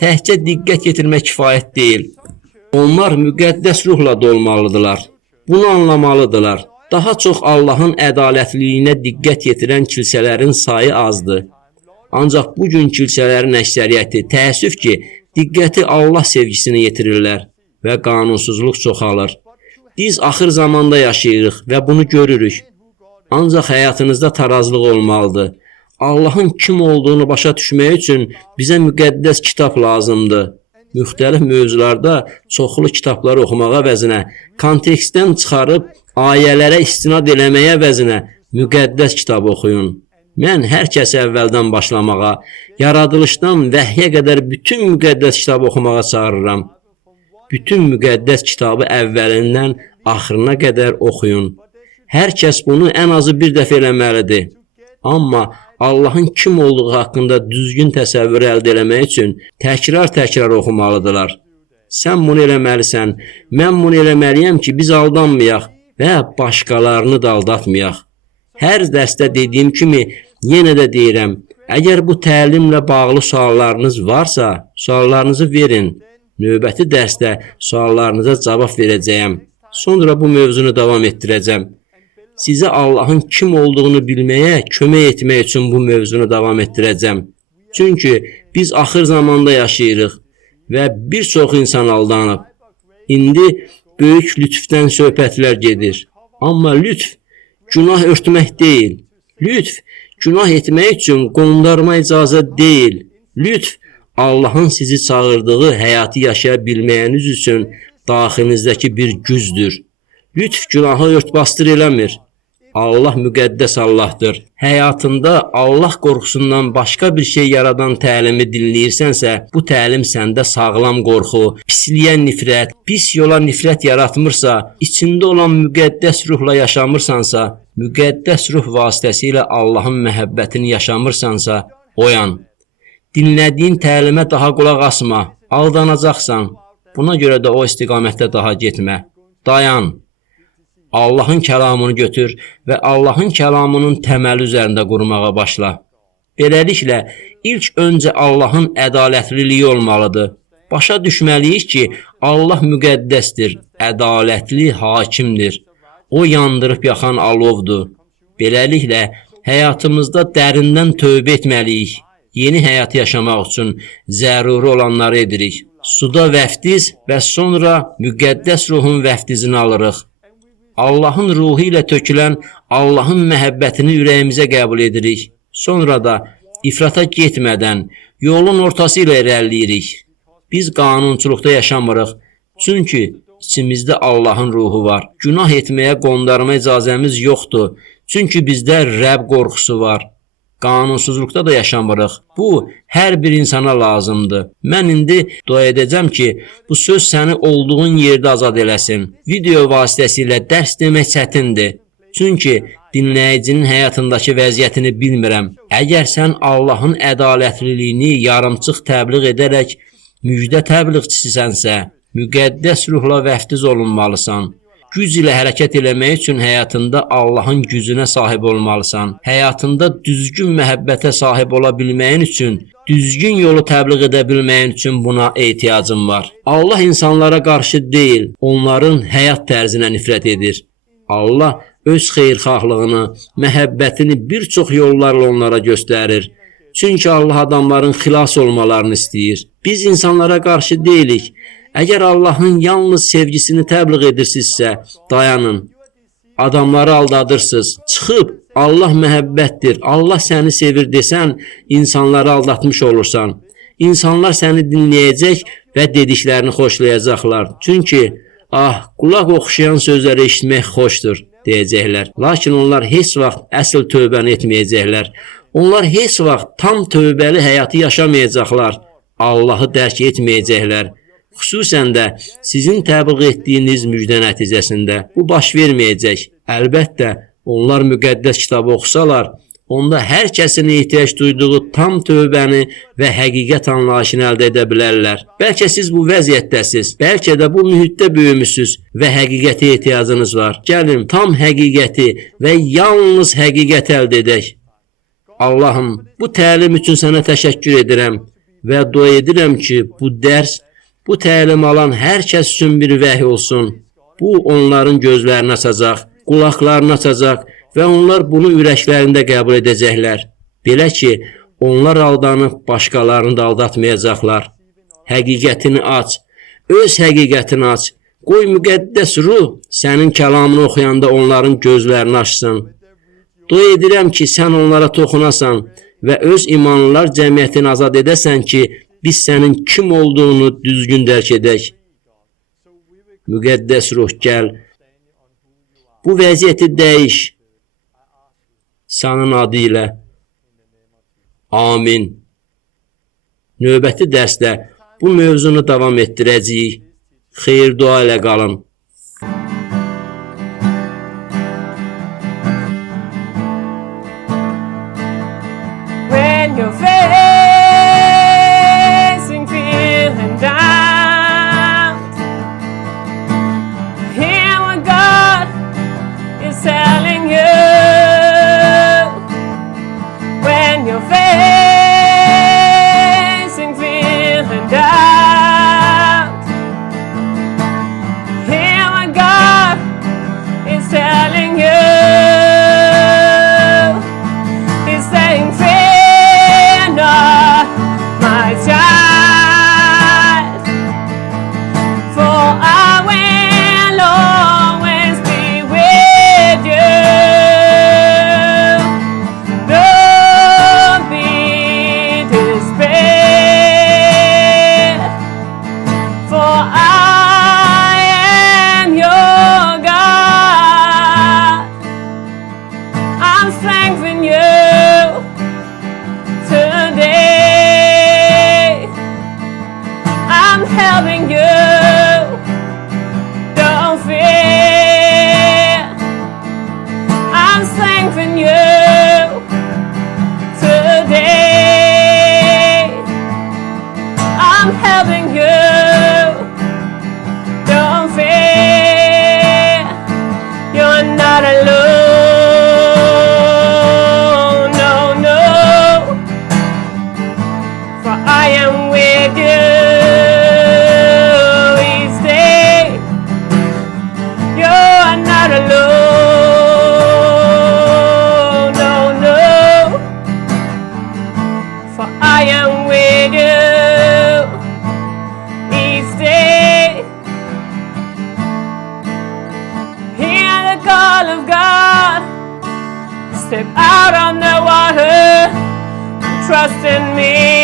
Təkcə diqqət yetirmək kifayət deyil. Onlar müqəddəs ruhla dolmalıdırlar. Bunu anlamalıdırlar. Daha çox Allahın ədalətliliyinə diqqət yetirən kilsələrin sayı azdır. Ancaq bugün kilsələrin əksəriyyəti təəssüf ki, diqqəti Allah sevgisinə yetirirlər və qanunsuzluq çoxalır. Biz axır zamanda yaşayırıq və bunu görürük. Ancaq həyatınızda tarazlıq olmalıdır. Allahın kim olduğunu başa düşmək üçün bizə müqəddəs kitab lazımdır. Müxtəlif mövzularda çoxlu kitabları oxumağa əvəzinə, kontekstdən çıxarıb ayələrə istinad eləməyə əvəzinə müqəddəs kitab oxuyun. Mən hər kəsi əvvəldən başlamağa, yaradılışdan vəhyə qədər bütün müqəddəs kitabı oxumağa çağırıram. Bütün müqəddəs kitabı əvvəlindən axırına qədər oxuyun. Hər kəs bunu ən azı bir dəfə eləməlidir. Amma Allahın kim olduğu haqqında düzgün təsəvvür əldə eləmək üçün təkrar oxumalıdırlar. Sən bunu eləməlisən, mən bunu eləməliyəm ki, biz aldanmayaq və başqalarını da aldatmayaq. Hər dərsdə dediyim kimi, yenə də deyirəm, əgər bu təlimlə bağlı suallarınız varsa, suallarınızı verin. Növbəti dərsdə suallarınıza cavab verəcəyəm. Sonra bu mövzunu davam etdirəcəm. Sizə Allahın kim olduğunu bilməyə kömək etmək üçün bu mövzunu davam etdirəcəm. Çünki biz axır zamanda yaşayırıq və bir çox insan aldanıb. İndi böyük lütfdən söhbətlər gedir. Amma lütf günah örtmək deyil. Lütf günah etmək üçün qondarma icazə deyil. Lütf Allahın sizi çağırdığı həyatı yaşaya bilməyiniz üçün daxilinizdəki bir gücdür. Lütf günahı ört-basdır eləmir. Allah müqəddəs Allahdır. Həyatında Allah qorxusundan başqa bir şey yaradan təlimi dinləyirsənsə, bu təlim səndə sağlam qorxu, pisliyə nifrət, pis yola nifrət yaratmırsa, içində olan müqəddəs ruhla yaşamırsansa, müqəddəs ruh vasitəsilə Allahın məhəbbətini yaşamırsansa, oyan. Dinlədiyin təlimə daha qulaq asma, aldanacaqsan. Buna görə də o istiqamətdə daha getmə. Dayan. Allahın kəlamını götür və Allahın kəlamının təməli üzərində qurmağa başla. Beləliklə, ilk öncə Allahın ədalətliliyi olmalıdır. Başa düşməliyik ki, Allah müqəddəsdir, ədalətli hakimdir. O yandırıb yaxan alovdur. Beləliklə, həyatımızda dərindən tövbə etməliyik. Yeni həyat yaşamaq üçün zəruri olanları edirik. Suda vəftiz və sonra müqəddəs ruhun vəftizini alırıq. Allahın ruhu ilə tökülən Allahın məhəbbətini ürəyimizə qəbul edirik. Sonra da ifrata getmədən yolun ortası ilə irəliləyirik. Biz qanunçuluqda yaşamırıq. Çünki içimizdə Allahın ruhu var. Günah etməyə qondarma icazəmiz yoxdur. Çünki bizdə Rəbb qorxusu var. Qanunsuzluqda da yaşamırıq. Bu, hər bir insana lazımdır. Mən indi dua edəcəm ki, bu söz səni olduğun yerdə azad eləsin. Video vasitəsilə dərs demək çətindir. Çünki dinləyicinin həyatındakı vəziyyətini bilmirəm. Əgər sən Allahın ədalətliliyini yarımçıq təbliğ edərək müjdə təbliğçisisənsə, müqəddəs ruhla vəftiz olunmalısan. Güc ilə hərəkət eləmək üçün həyatında Allahın gücünə sahib olmalısan. Həyatında düzgün məhəbbətə sahib ola bilməyin üçün, düzgün yolu təbliğ edə bilməyin üçün buna ehtiyacın var. Allah insanlara qarşı deyil, onların həyat tərzinə nifrət edir. Allah öz xeyirxahlığını, məhəbbətini bir çox yollarla onlara göstərir. Çünki Allah adamların xilas olmalarını istəyir. Biz insanlara qarşı deyilik. Əgər Allahın yalnız sevgisini təbliğ edirsinizsə, dayanın. Adamları aldadırsınız. Çıxıb, Allah məhəbbətdir, Allah səni sevir desən, insanları aldatmış olursan. İnsanlar səni dinləyəcək və dediklərini xoşlayacaqlar. Çünki, qulaq oxşayan sözləri eşitmək xoşdur, deyəcəklər. Lakin onlar heç vaxt əsl tövbəni etməyəcəklər. Onlar heç vaxt tam tövbəli həyatı yaşamayacaqlar. Allahı dərk etməyəcəklər. Xüsusən də sizin təbliğ etdiyiniz müjdə nəticəsində bu baş verməyəcək. Əlbəttə, onlar müqəddəs kitabı oxusalar, onda hər kəsin ehtiyac duyduğu tam tövbəni və həqiqət anlayışını əldə edə bilərlər. Bəlkə siz bu vəziyyətdəsiz, bəlkə də bu mühitdə böyümüsüz və həqiqətə ehtiyacınız var. Gəlin, tam həqiqəti və yalnız həqiqəti əldə edək. Allahım, bu təlim üçün sənə təşəkkür edirəm və dua edirəm ki, bu dərs, bu təlim alan hər kəs üçün bir vəhy olsun. Bu, onların gözlərini açacaq, qulaqlarını açacaq və onlar bunu ürəklərində qəbul edəcəklər. Belə ki, onlar aldanıb başqalarını da aldatmayacaqlar. Həqiqətini aç, öz həqiqətini aç. Qoy müqəddəs ruh sənin kəlamını oxuyanda onların gözlərini açsın. Dua edirəm ki, sən onlara toxunasan və öz imanlılar cəmiyyətini azad edəsən ki, biz sənin kim olduğunu düzgün dərk edək. Müqəddəs ruh gəl, bu vəziyyəti dəyiş, sənin adı ilə. Amin. Növbəti dərsdə bu mövzunu davam etdirəcəyik. Xeyir dua ilə qalın. When you're facing feeling down, hear what God is telling you. When you're facing feeling down, hear what God is telling you. He's saying, fear not, my child, for I will always be with you. Don't be despared, for I am your God. I'm strengthening you today. I'm helping you. Don't fear. I'm strengthening you today. I'm helping you. Don't fear. You're not alone. No, no. For I am with you each day. You're not alone. No, no. For I am with you each day. Hear the call of God. Step out on the water. Trust in me.